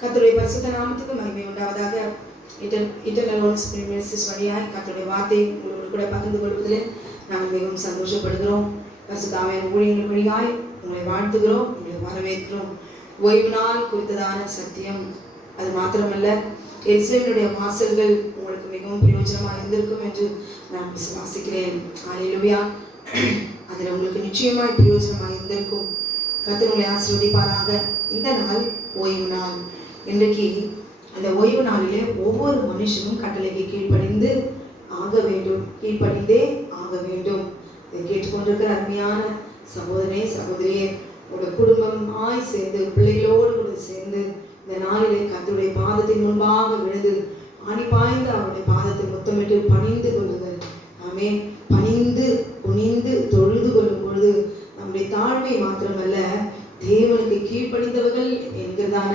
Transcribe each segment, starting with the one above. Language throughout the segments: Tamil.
கர்த்தருடைய பரிசுத்த நாமத்துக்கு மகிமை உண்டாவதாக. இன்டர்னல் ஒன்ஸ் மினிஸ்ட்ரிஸ் வழியாய் கர்த்தருடைய வார்த்தை உங்களோடு கூட பகிர்ந்து கொள்வதில் நாங்கள் மிகவும் சந்தோஷப்படுகிறோம். பரிசுத்த ஆவியானவர் ஊழியங்கள் வழியாய் உங்களை வாழ்த்துகிறோம், உங்களை வரவேற்கிறோம். ஓய்வு நாள் குறித்ததான சத்தியம் அது மாத்திரமல்ல, எருசலேமினுடைய வாசல்கள் உங்களுக்கு மிகவும் பிரயோஜனமாக இருந்திருக்கும் என்று நான் விசுவாசிக்கிறேன். ஹல்லேலூயா. அதில் உங்களுக்கு நிச்சயமாய் பிரயோஜனமாக இருந்திருக்கும். கர்த்தர் உங்களை ஆசீர்வதிப்பாராக. இந்த நாள் ஓய்வு நாள். இன்றைக்கு அந்த ஓய்வு நாளிலே ஒவ்வொரு மனுஷனும் கட்டளைக்கு கீழ்ப்படிந்து ஆக வேண்டும், கீழ்ப்படிந்தே ஆக வேண்டும். இதை கேட்டுக்கொண்டிருக்கிற அருமையான சகோதரனே சகோதரியே, உங்களுடைய குடும்பமாய் சேர்ந்து பிள்ளைகளோடு கூட சேர்ந்து இந்த நாளிலே கர்த்தருடைய பாதத்தின் முன்பாக விழுந்து ஆணி பாய்ந்து அவருடைய பாதத்தை முத்தமிட்டு பணிந்து கொள்ளுங்கள். ஆமென். பணிந்து குனிந்து தொழுது கொள்ளும் பொழுது நம்முடைய தாழ்மை மாத்திரமல்ல, தேவனுக்கு கீழ்ப்படிந்தவர்கள் என்கிறதான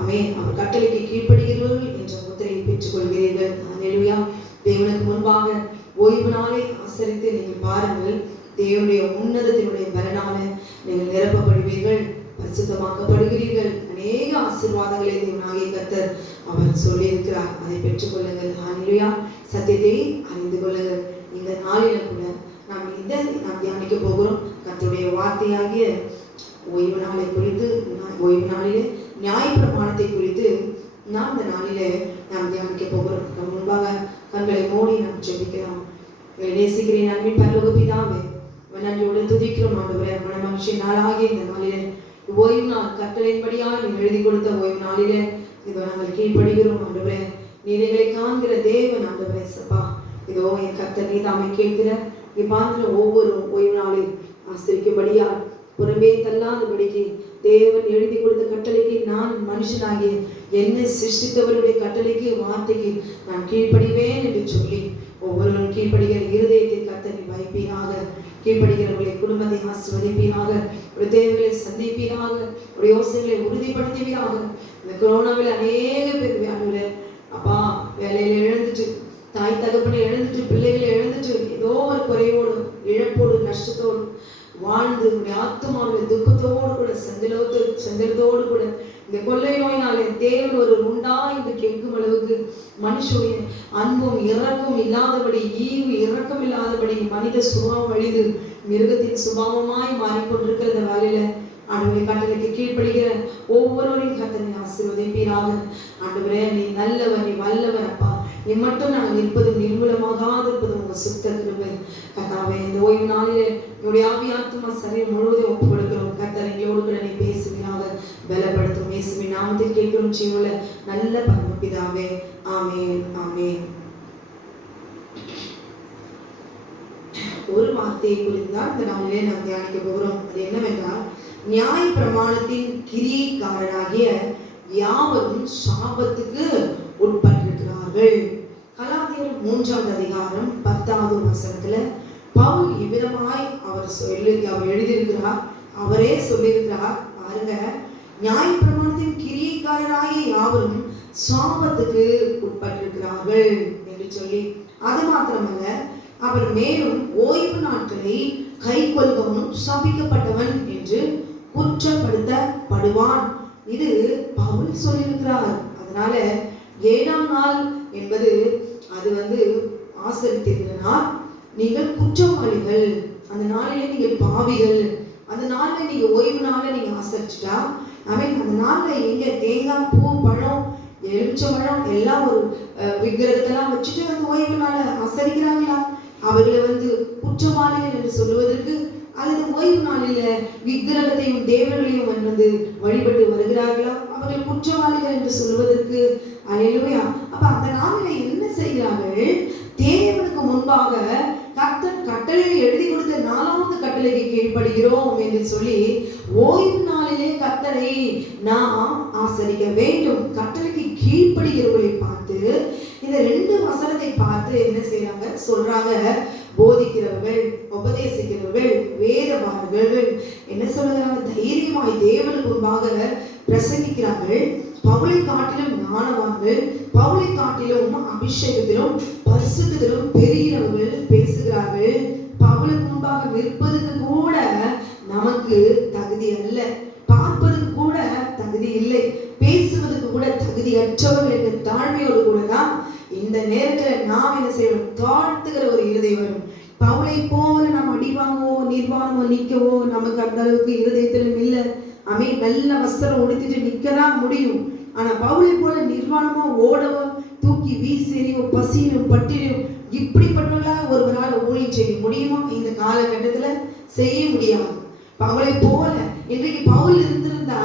ஆமென், அவர் கட்டளைக்கு கீழ்ப்படுகிறவர்கள் என்ற முத்திரையை பெற்றுக் கொள்கிறீர்கள். ஹல்லேலூயா. தேவனுக்கு முன்பாக ஓய்வு நாளை ஆசரித்து நீங்கள் பாருங்கள், தேவனுடைய உன்னதத்தினுடைய பலனால நீங்கள் நிரப்பப்படுவீர்கள், பரிசுத்தமாக்கப்படுகிறீர்கள். அநேக ஆசீர்வாதங்களை தேவனாகிய கர்த்தர் அவர் சொல்லியிருக்கிறார். அதை பெற்றுக் கொள்ளுங்கள். ஹல்லேலூயா. சத்தியத்தை அறிந்து கொள்ளுங்கள். இந்த நாளில கூட நாம் தியானிக்க போகிறோம் கர்த்தருடைய வார்த்தையாகிய ஓய்வு நாளை குறித்து. ஓய்வு நாளிலே நியாயப்பிரமாணத்தை குறித்து நாம் இந்த நாளிலே நாம் தியானிக்க போகிறோம். நம் முன்பாக கண்களை மூடி நாம் ஜெபிக்கலாம். நேசிக்கிறேன் அன்பின் பரலோக பிதாவே, நன்றியோடு துதிக்கிறோம் ஆண்டவரே. மன மகிழ்ச்சி நாளாகிய இந்த நாளிலே ஓய்வு நாள் கட்டளையின்படியாக நீ எழுதி கொடுத்த ஓய்வு நாளிலே இதோ நாங்கள் கீழ்ப்படுகிறோம் ஆண்டவரே. நீதிகளை காண்கிற தேவன் ஆண்டவரே சப்பா. இதோ என் கர்த்தர் நீ தாமை கேட்கிற நீ பார்க்கிற ஒவ்வொரு ஓய்வு நாளில் ஆசிரிக்கும்படியா புறமே தள்ளாதபடிக்கு தேவன் எழுதி கொடுத்த கட்டளைக்கு நான் மனுஷனாகிய என்னை சிருஷ்டித்தவருடைய கட்டளைக்கு வார்த்தைக்கு நான் கீழ்ப்படிவேன் என்று சொல்லி ஒவ்வொருவரும் கீழ்ப்படுகிற இருதயத்தை கர்த்தரை வைப்பீராக. கீழ்ப்படுகிறவர்களை குடும்பத்தை ஆசீர்வதிப்பீராக, ஒரு தேவைகளை சந்திப்பீராக, ஒரு யோசனைகளை உறுதிப்படுத்துவீராக. இந்த கொரோனாவில் அநேக பேர் அப்பா வேலையில இழந்துட்டு, தாய் தகப்பனை இழந்துட்டு, பிள்ளைகளை இழந்துட்டு, ஏதோ ஒரு குறையோடு இழப்போடு நஷ்டத்தோடு வாழ்ந்து ஆத்மாவுடைய துக்கத்தோடு கூட சந்தலத்தோடு கூட இந்த கொள்ளை நோயினாலே தேவன் ஒரு உண்டா என்று கேட்கும் அளவுக்கு மனுஷனுடைய அன்பும் இரக்கம் இல்லாதபடி, ஈவு இரக்கம் இல்லாதபடி மனித சுபாவம் அழிந்து மிருகத்தின் சுபாவமாய் மாறிக்கொண்டிருக்கிற இந்த வேலையில ஆண்டவரை கட்டளைக்கு கீழ்ப்படுகிற ஒவ்வொருவரையும் கர்த்தரை ஆசீர்வதிப்பீராக. ஆண்டவரே நீ நல்லவர், நீ வல்லவர் அப்பா. நீ மட்டும் நாங்கள் நிற்பதும் நிர்மூலமாகாது இருப்பதும் உங்க சுத்த கிருபை கர்த்தாவே. இந்த ஓய்வு நாளிலே என்னுடைய ஆவியாத்மா சரீரம் முழுவதும் ஒப்புக் கொடுக்கிறோம். கர்த்தர் எங்களோடு கூட நீ பேசுவீராக, பலப்படுத்தும். இயேசுவின் நாமத்தில் கேட்கிறோம் ஜீவனுள்ள நல்ல பரமபிதாவே. ஆமென், ஆமென். ஒரு வார்த்தையை குறித்து தான் இந்த நாளிலே நாம் தியானிக்க போகிறோம். அது என்னவென்றால், நியாய பிரமாணத்தின் கிரியைக்காரராகிய யாவரும் சாபத்துக்கு உட்பட்டிருக்கிறார்கள். கலாத்தியர் 3ஆம் அதிகாரம் 10வது வசனத்துல பவுல் இவ்விதமாய் அவர் எழுதியிருக்கிறார். அவரே சொல்லியிருக்கிறார் பாருங்க, நியாய பிரமாணத்தின் கிரியைக்காரராகிய யாவரும் சாபத்துக்கு உட்பட்டிருக்கிறார்கள் என்று சொல்லி, அது மாத்திரமல்ல, அவர் மேலும் ஓய்வு நாட்களை கை கொள்பவனும் சபிக்கப்பட்டவன் என்று குற்றப்படுத்தப்படுவான். இது பவுல் சொல்லியிருக்கிறார். அதனால 7ஆம் நாள் என்பது அது ஆசரித்தீர்களால் நீங்கள் குற்றவாளிகள், அந்த நாளிலே நீங்கள் பாவிகள். அந்த நாளில் நீங்க ஓய்வு நாளை நீங்க ஆசரிச்சுட்டா, அந்த நாளில் எங்க தேங்காய் பூ பழம் எலுமிச்சம்பழம் எல்லாம் ஒரு விக்கிரகத்தெல்லாம் வச்சுட்டு அந்த ஓய்வு நாளை ஆசரிக்கிறாங்களா? அவர்களை குற்றவாளிகள் என்று சொல்லுவதற்கு, அல்லது ஓய்வு நாளில் விக்கிரகத்தையும் தேவர்களையும் வழிபட்டு வருகிறார்களா? அவர்கள் குற்றவாளிகள் என்று சொல்லுவதற்கு அல்லேலூயா. அப்ப அந்த நாளில் என்ன செய்கிறார்கள்? தேவனுக்கு முன்பாக கர்த்தர் கட்டளையில் எழுதி கொடுத்த 4வது கட்டளைக்கு கீழ்ப்படுகிறோம் என்று சொல்லி ஓய்வு நாளிலே கர்த்தரை நாம் ஆசரிக்க வேண்டும். கட்டளைக்கு கீழ்ப்படுகிறவர்களை பார்த்து இந்த 2 வசனத்தை பார்த்து என்ன செய்யறாங்க சொல்றாங்க? போதிக்கிறவர்கள், உபதேசிக்கிறவர்கள், வேதபாரகர்கள் என்ன சொல்லுகிறாங்க? தைரியமாய் தேவனுக்கு முன்பாக பிரசங்கிக்கிறார்கள். பவுலை காட்டிலும் ஞானவான்கள், பவுலை காட்டிலும் அபிஷேகத்திலும் பரிசுத்திலும் பெரியவர்கள் பேசுகிறார்கள். பவுலுக்கு முன்பாக நிற்பதுக்கு கூட நமக்கு தகுதி அல்ல, பார்ப்பதுக்கு கூட தகுதி இல்லை, பேசுவதற்கு கூட தகுதியற்றவர்கள் என்ற தாழ்மையோடு கூட தான் இந்த நேரத்தில் நாம் என்ன செய்யணும், தாழ்த்துகிற ஒரு இருதயம் வரும். பவுலை போல நாம் அடி வாங்கவோ நிர்வாணமோ நிற்கவோ நமக்கு அந்த அளவுக்கு இருதயத்திலும் இல்லை. நல்ல வஸ்திரம் உடுத்திட்டு நிற்கதான் முடியும். ஆனா பவுலை போல நிர்வாணமா ஓடவோ தூக்கி வீசியோ பசியும் பட்டினியும் இப்படிப்பட்டவர்களாக ஒருவரால் ஊழியம் செய்ய முடியுமா? இந்த காலகட்டத்துல செய்ய முடியாது. பவுலை போல இன்றைக்கு பவுல் இருந்திருந்தா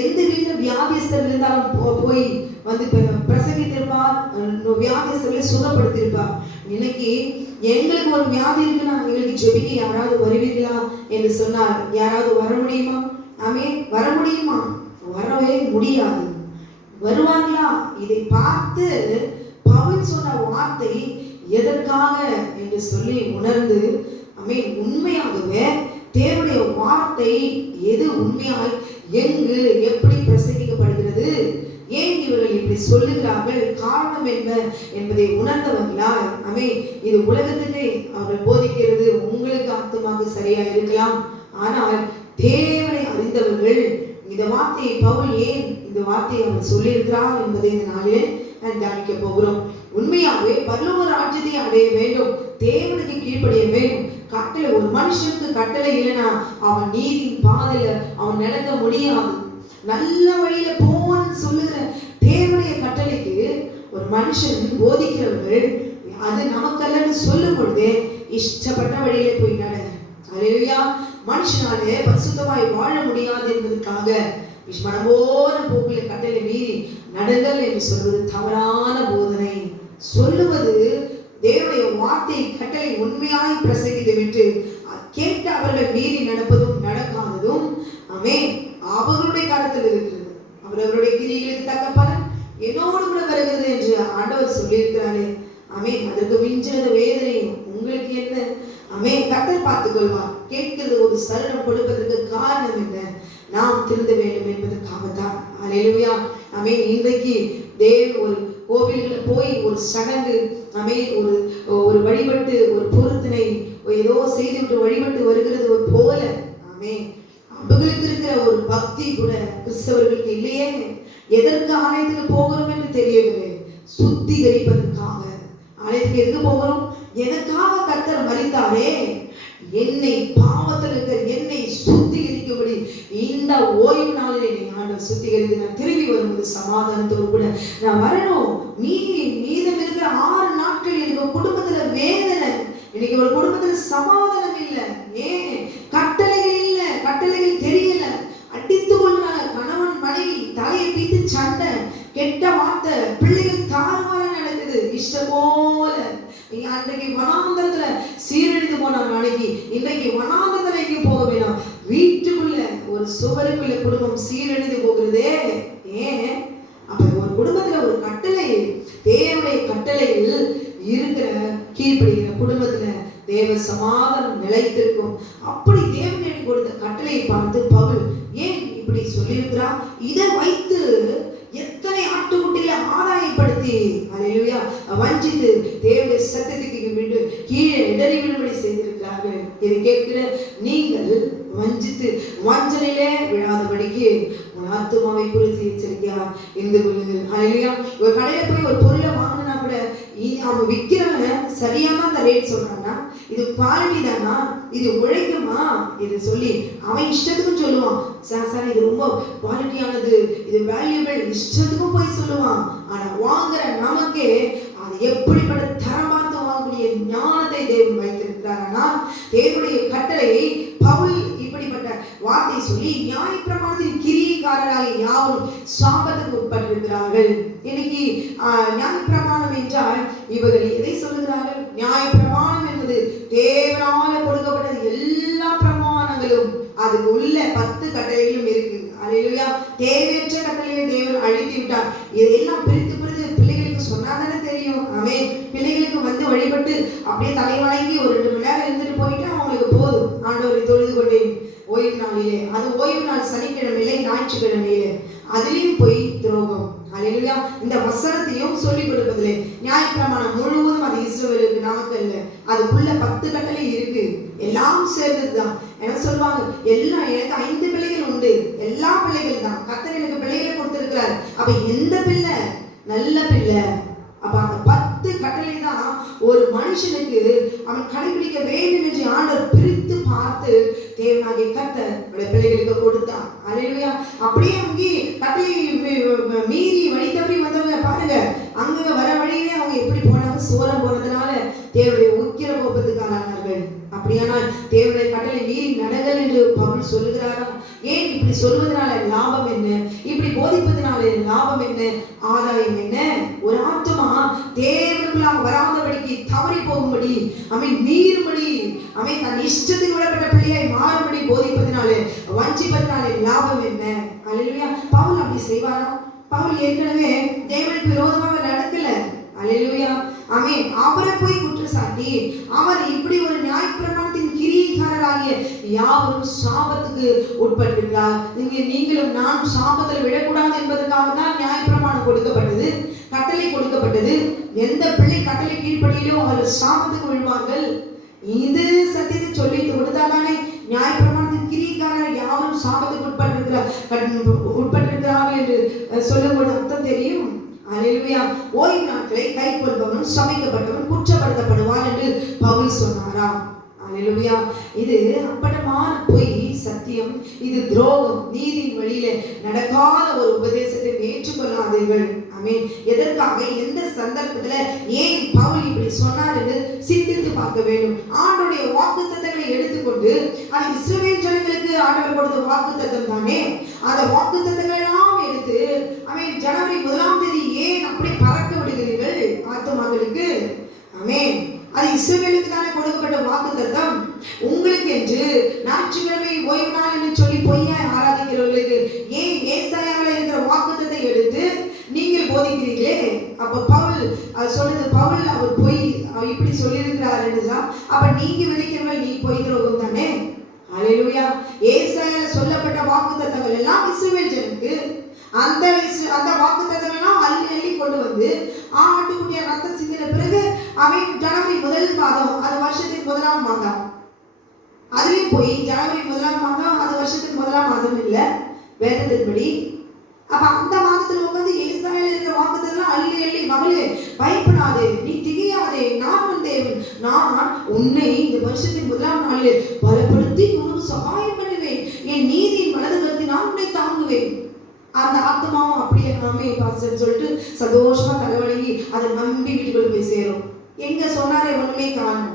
எந்த வீட்டுல வியாதிஸ்தர் இருந்தாலும் போய் வந்து பிரசங்கித்திருப்பார், வியாதிஸ்தர்களை சுகப்படுத்தியிருப்பார். இன்னைக்கு எங்களுக்கு ஒரு வியாதி இருக்குன்னா எங்களுக்கு ஜெபிக்க யாராவது வருவீர்களா என்று சொன்னால் யாராவது வர முடியுமா? வர முடியுமா? வரவே முடியாது. வருவாங்களா? இதை பார்த்து பவுல் சொன்ன வார்த்தை எதற்காக என்று சொல்லி உணர்ந்து உண்மையாகவே தேவனுடைய வார்த்தை எது உண்மையாய் எங்கு எப்படி பிரசங்கிக்கப்படுகிறது, ஏன் இவர்கள் இப்படி சொல்லுகிறார்கள், காரணம் என்ன என்பதை உணர்ந்தவர்களால் இது உலகத்துக்கு அவர்கள் போதிக்கிறது உங்களுக்கு அர்த்தமாக சரியா இருக்கலாம். ஆனால் தேவனை அறிந்தவர்கள் இந்த வார்த்தையை பவுல் ஏன் இந்த வார்த்தையை அவர் சொல்லியிருக்கிறார் என்பதை இந்த நாளிலே நான் தியானிக்க போகிறோம். உண்மையாகவே பரலோக ராஜ்யத்தை அடைய வேண்டும், தேவனுக்கு கீழ்ப்படிய வேண்டும். கட்டளை, ஒரு மனுஷனுக்கு கட்டளை இல்லைன்னா அவன் நீதியின் பாதையில அவன் நடக்க முடியாது. நல்ல வழியில போன்னு சொல்லுகிற தேவனுடைய கட்டளைக்கு ஒரு மனுஷன் போதிக்கிறவர்கள் அது நமக்கல்லன்னு சொல்லும் பொழுதே இஷ்டப்பட்ட வழியில போய் நட. அல்லேலூயா. மனுஷனாலே பரிசுத்தமாய் வாழ முடியாது என்பதற்காக மனமோன போக்குல கட்டளை மீறி நடங்கள் என்று சொல்வது தவறான போதனை. சொல்லுவது தேவனுடைய வார்த்தை கட்டளை உண்மையாய் பிரசங்கித்து விட்டு கேட்டு அவர்கள் மீறி நடப்பதும் நடக்காததும் அவர்களுடைய கருத்தில் இருக்கிறது. அவரவருடைய கிரியைகளுக்கு தக்க பலன் என்னோடு கூட வருகிறது என்று ஆண்டவர் சொல்லியிருக்கிறாரே. அதற்கு மிஞ்சினது வேதனை உங்களுக்கு என்ன? கர்த்தர் பார்த்துக் கொள்வார். கேட்கிறது ஒரு சரணம் கொடுப்பதற்கு காரணம் என்ன? நாம் திருந்த வேண்டும் என்பதற்காகத்தான். அல்லேலூயா. இன்றைக்கு தேவன் ஒரு கோவில்களை போய் ஒரு சடங்கு ஒரு வழிபட்டு ஒரு பொருத்தனை ஏதோ செய்துவிட்டு வழிபட்டு வருகிறது போல அவர்களுக்கு இருக்கிற ஒரு பக்தி கூட கிறிஸ்தவர்களுக்கு இல்லையே. எதற்கு ஆலயத்துக்கு போகிறோம் என்று தெரியவில்லை. சுத்திகரிப்பதற்காக ஆலயத்துக்கு எதுக்கு போகிறோம்? எனக்காக கர்த்தர் மரித்தாரே, என்னை பாவத்தில் இருக்கிற என்னை சுத்திகரிக்கும்படி இந்த ஓய்வு நாளில் என்னை ஆண்டவர் சுத்திகரித்து நான் திரும்பி வரும்போது சமாதானத்தோடு கூட நான் வரணும். மீதம் இருக்கிற 6 நாட்கள் எனக்கு குடும்பத்துல வேதனை, இன்னைக்கு ஒரு குடும்பத்துல சமாதானம் இல்லை. ஏன்? கட்டளைகள் இல்லை, கட்டளைகள் தெரியல. அடித்து கொள்றாங்க கணவன் மனைவி, தலையை பீத்து சண்டை, கெட்ட வார்த்தை, பிள்ளைகள் தாறுமாற நடக்குது இஷ்டம் போல. அன்றைக்கு வனாந்தரத்துல சீரழிந்து போனாங்க, நாளைக்கு இன்றைக்கு வனாந்தரத்துல எங்கேயும் போக வேணாம், வீட்டுக்குள்ள ஒரு சுவருக்குள்ள குடும்பம் சீரழிந்து போகிறதே. ஏன்? அப்ப ஒரு குடும்பத்துல ஒரு கட்டளை, தேவனுடைய கட்டளையில் இருக்கிற கீழ்ப்படுகிற குடும்பத்துல தேவ சமாதானம் நிலைத்திருக்கும். அப்படி தேவன் எனக்கு கொடுத்த கட்டளையை பார்த்து பவுல் ஏன் இப்படி சொல்லியிருக்கிறார்? இதை வைத்து எத்தனை ஆட்டுக்குட்டிகளை ஆதாயப்படுத்தி அல்லேலூயா வஞ்சித்து தேவனுடைய சத்தத்துக்கு கீழே இடறி விடும்படி செய்திருக்கிறார்கள். இதை கேட்கிற நீங்கள் வஞ்சித்து வஞ்சனையிலே விழாதபடிக்கு உன் ஆத்துமாவை குறித்து எச்சரிக்கையா இருந்து கொள்ளுங்கள். அல்லேலூயா. ஒரு கடையில போய் ஒரு பொருளை வாங்கினா கூட அவன் விற்கிறவன் சரியான அந்த ரேட் சொல்றான்னா இது குவாலிட்டி தானா, இது உழைக்குமா இது சொல்லி அவன் இஷ்டத்துக்கும் சொல்லுவான். சார் இது ரொம்ப குவாலிட்டியானது, இது வேல்யூபிள், இஷ்டத்துக்கும் போய் சொல்லுவான். ஆனா வாங்குற நமக்கே அது எப்படிப்பட்ட தரம் பார்த்து வாங்கக்கூடிய ஞானத்தை தேவன் வைத்திருக்கிறார். தேவனுடைய கட்டளையை பவுல் இப்படிப்பட்ட வார்த்தை சொல்லி நியாயப்பிரமாணத்தின் கிரியைக்காரராக யாரும் சாபத்துக்கு உட்பட்டிருக்கிறார்கள். இன்னைக்கு நியாயப்பிரமாணம் என்றால் இவர்கள் எதை சொல்லுகிறார்கள்? நியாயப்பிரமாணம் என்பது தேவனால கொடுக்கப்பட்ட எல்லா பிரமாணங்களும் அதுக்கு உள்ள 10 கட்டளைகளும் இருக்கு. அல்லேலூயா. தேவையற்ற கட்டளையை தேவன் அழித்து விட்டார். இதெல்லாம் பிரித்து பிள்ளைகளுக்கு சொன்னாதானே தெரியும். பிள்ளைகளுக்கு வந்து வழிபட்டு அப்படியே தலை வணங்கி ஒரு 2 மணி நேரம் இருந்துட்டு போயிட்டு அவங்களுக்கு போதும். ஆண்டவரை தொழுது கொண்டேன் ஓய்வு நாளிலே, அது ஓய்வு நாள் சனிக்கிழமையிலே ஞாயிற்றுக்கிழமையிலே, அதிலையும் போய் துரோகம். அல்லேலூயா. இந்த வசனத்தையும் சொல்லிக் கொடுப்பதில்லை. நியாயப்பிரமாணம் முழுவதும் அது இஸ்ரவேலுக்கு, நமக்கு இல்லை. அதுக்குள்ள 10 கட்டளை இருக்கு, எல்லாம் சேர்ந்ததுதான். என்ன சொல்லுவாங்க? எல்லாம் எனக்கு 5 பிள்ளைகள் உண்டு, எல்லா பிள்ளைகள் தான். கர்த்தர் எனக்கு பிள்ளைகளை கொடுத்திருக்கிறார். அப்ப அப்ப எந்த பிள்ளை நல்ல பிள்ளை? அப்ப அந்த 10 கட்டளை தான் ஒரு மனுஷனுக்கு அவன் கடைபிடிக்க வேண்டும் என்று ஆண்டவர் பிரித்து பார்த்து தேவனாகிய கர்த்தர் பிள்ளைகளுக்கு கொடுத்தான். அல்லேலூயா. அப்படியே அங்கே கட்டளை மீறி வழி தவறி வந்தவங்க பாருங்க, அங்க வர வழியிலே அவங்க எப்படி போனாங்க, சோரம் போனதுனால தேவனுடைய உக்கிர கோபத்துக்கு ஆளானார்கள். அப்படியானால் தேவனுடைய கட்டளை மீறி நடங்கள் என்று பவுல் சொல்லுகிறாரா? ஏன் இப்படி சொல்வதனால லாபம் என்ன? இப்படி போதிப்பதனால லாபம் என்ன? ஆதாயம் என்ன? ஒரு ஆத்மா தேவனுக்குள்ளாக வராதபடிக்கு தவறி போகும்படி மீறும்படி தன் இஷ்டத்துக்கு விடப்பட்ட பிள்ளையாய் மாறும்படி போதிப்பதனாலே வஞ்சிப்பதனாலே லாபம் என்ன? அல்லேலூயா. பவுல் அப்படி செய்வாரா? பவுல் ஏற்கனவே தேவனுக்கு விரோதமாக நடக்கல. அல்லேலூயா. அவரை போய் குற்றச்சாட்டி அவர் இப்படி ஒரு நியாயப்பிரமாணத்தின் கிரியைக்காரராகிய யாவரும் சாபத்துக்கு உட்பட்டிருக்கிறார். நீங்களும் நான் சாபத்தில் விடக்கூடாது என்பதற்காக தான் நியாயப்பிரமாணம் கொடுக்கப்பட்டது, கட்டளை கொடுக்கப்பட்டது. எந்த பிள்ளை கட்டளை கீழ்ப்படியிலோ அவர்கள் சாபத்துக்கு விழுவார்கள். இது சத்தியத்தை சொல்லி கொடுத்தாதானே நியாயப்பிரமாணத்தின் கிரியைக்காரர் யாவரும் சாபத்துக்கு உட்பட்டிருக்கிறார்கள் என்று சொல்லும்போது அர்த்தம் தெரியும். அல்லேலூயா. ஓய்வு நாட்களை கை கொள்பவனும் சமைக்கப்பட்டவன் குற்றப்படுத்தப்படுவான் என்று பவுல் சொன்னாராம். அல்லேலூயா. இது அப்பட்டமான பொய், சத்தியம். இது துரோகம். நீதியின் வழியில நடக்காத ஒரு உபதேசத்தை ஏற்றுக்கொள்ளாதீர்கள். எதற்காக, எந்த சந்தர்ப்பத்துல, ஏன் பவுல் இப்படி சொன்னார் என்று சிந்தித்து பார்க்க வேண்டும். ஆண்டவருடைய வாக்குத்தத்தங்களை எடுத்துக்கொண்டு, அது இஸ்ரவேல் ஜனங்களுக்கு ஆண்டவர் கொடுத்த வாக்குத்தத்தம் தானே, அந்த வாக்குத்தத்தங்களை எல்லாம் எடுத்து ஜனவரி 1ஆம் தேதி ஏன் அப்படி பறக்க விடுகிறீர்கள் ஆத்துமாக்களுக்கு? அது இஸ்ரவேலுக்கு தானே கொடுக்கப்பட்ட வாக்குத்தத்தம். உங்களுக்கு என்று ஞாயிற்றுக்கிழமை ஓய்வு நாள் என்று சொல்லி பொய்ய ஆராதிக்கிறவர்களுக்கு ஏன் ஏசாயாவில் இருக்கிற வாக்குத்தத்தை எடுத்து நீங்கள் போதிக்கிறீர்களே? அப்ப பவுல் சொன்னது, பவுல் அவர் பொய் இப்படி சொல்லியிருக்கிறார் என்றுதான். அப்ப நீங்க விதைக்கிறவர்கள் நீ பொய் துரோகம் தானே. அல்லேலூயா. ஏசாயாவில் சொல்லப்பட்ட வாக்குத்தத்தங்கள் எல்லாம் இஸ்ரவேல் ஜனங்களுக்கு. அந்த வாக்குத்தத்தங்கள் எல்லாம் அள்ளி அள்ளி கொண்டு வந்து ஆட்டுக்குட்டிய ரத்தம் சிந்தின பிறகு ஜனவரி 1 மாதம், அது வருஷத்தின் 1ஆம் மாதம். அதுலயும் போய் ஜனவரி 1ஆம் மாதம் அது வருஷத்துக்கு 1ஆம் மாதம் இல்ல வேதத்தின்படி. அப்ப அந்த மாதத்துல உட்காந்து ஏசாயாவில் இருக்கிற வாக்குத்தத்தம் அள்ளி அள்ளி, மகளே பயப்படாதே, நீ திகையாதே, நான் வந்தேன், நான் உன்னை இந்த வருஷத்தின் 1ஆம் நாளிலே பலப்படுத்தி உனக்கு சகாயம் பண்ணுவேன், என் நீதியின் வலது கருத்தை நான் உன்னை தாங்குவேன். அந்த ஆத்மாவும் அப்படியே பாஸ்டர் சொல்லிட்டு சந்தோஷமா தலைவலங்கி அதை நம்பி வீட்டுக்குள்ள போய் சேரும். எங்க சொன்னாரே ஒண்ணுமே காணும்.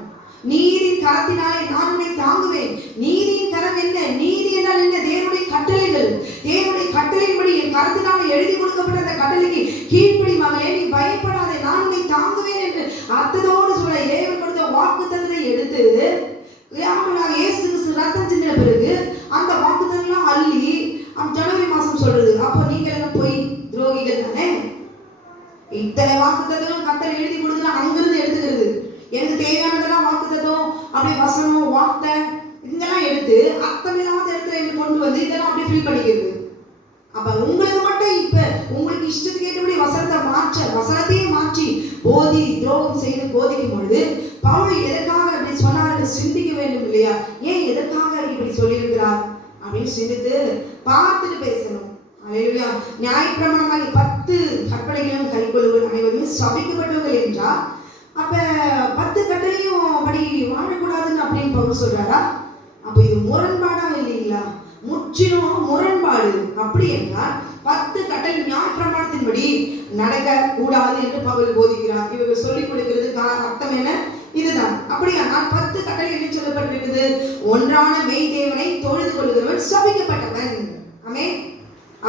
நீதியின் கரத்தினாலே நான் உன்னை தாங்குவேன். நீதியின் கரம் என்ன? நீதி என்றால் என்ன? தேவனுடைய கட்டளைகள். தேவனுடைய கட்டளையின்படி என் கரத்தினாலே எழுதி கொடுக்கப்பட்ட அந்த கட்டளைக்கு கீழ்ப்படி மகளே, நீ பயப்படாதே, நான் உன்னை தாங்குவேன் என்று அர்த்தத்தோடு சொல்ல தேவன் கொடுத்த வாக்குத்தத்தத்தை எடுத்து இயேசு கிறிஸ்து ரத்தம் சிந்தின பிறகு அந்த வாக்குத்தத்தம் அள்ளி ஜனவரி மாசம் சொல்றது. அப்போ நீங்க எல்லாம் போய் துரோகிகள் தானே. இத்தனை வாக்குத்தத்தம் கர்த்தர் எழுதி கொடுத்தா அங்கிருந்து எடுத்துக்கிறது. எனக்கு தேவையானதெல்லாம் வாக்குத்தத்தம் அப்படியே வசனம் வார்த்தை இதெல்லாம் எடுத்து அர்த்தமில்லாத இடத்துல கொண்டு வந்து இதெல்லாம் அப்படியே ஃபில் பண்ணிக்கிறது. அப்ப உங்களுக்கு மட்டும் இப்ப உங்களுக்கு இஷ்டத்துக்கு ஏற்றபடி வசனத்தையே மாற்றி துரோகம் செய்து போதிக்கும் பொழுது பவுல் எதற்காக அப்படி சொன்னார் சிந்திக்க வேண்டும் இல்லையா? ஏன் எதற்காக இப்படி சொல்லியிருக்கிறார் அப்படின்னு சிந்தித்து பார்த்துட்டு பேசணும். அல்லேலூயா. நியாயப்பிரமாணமாகி 10 கற்பனைகளும் கைக்கொள்ளுங்கள் அனைவருமே சபிக்கப்பட்டவர்கள் என்றால் அப்ப 10 கட்டளையும் அப்படி வாழக்கூடாதுன்னு அப்படின்னு பவுல் சொல்றாரா? அப்ப இது முரண்பாடா இல்லைங்களா? முற்றிலும் முரண்பாடு. அப்படி என்றால் 10 கட்டளை நியாயப்பிரமாணத்தின்படி நடக்க கூடாது என்று பவுல் போதிக்கிறார். இவர்கள் சொல்லிக் கொடுக்கிறது அர்த்தம் என்ன? இதுதான். அப்படியா? 10 கட்டளை என்ன சொல்லப்பட்டிருக்குது? ஒன்றான மெய் தேவனை தொழுது கொள்கிறவன் சபிக்கப்பட்டவன்.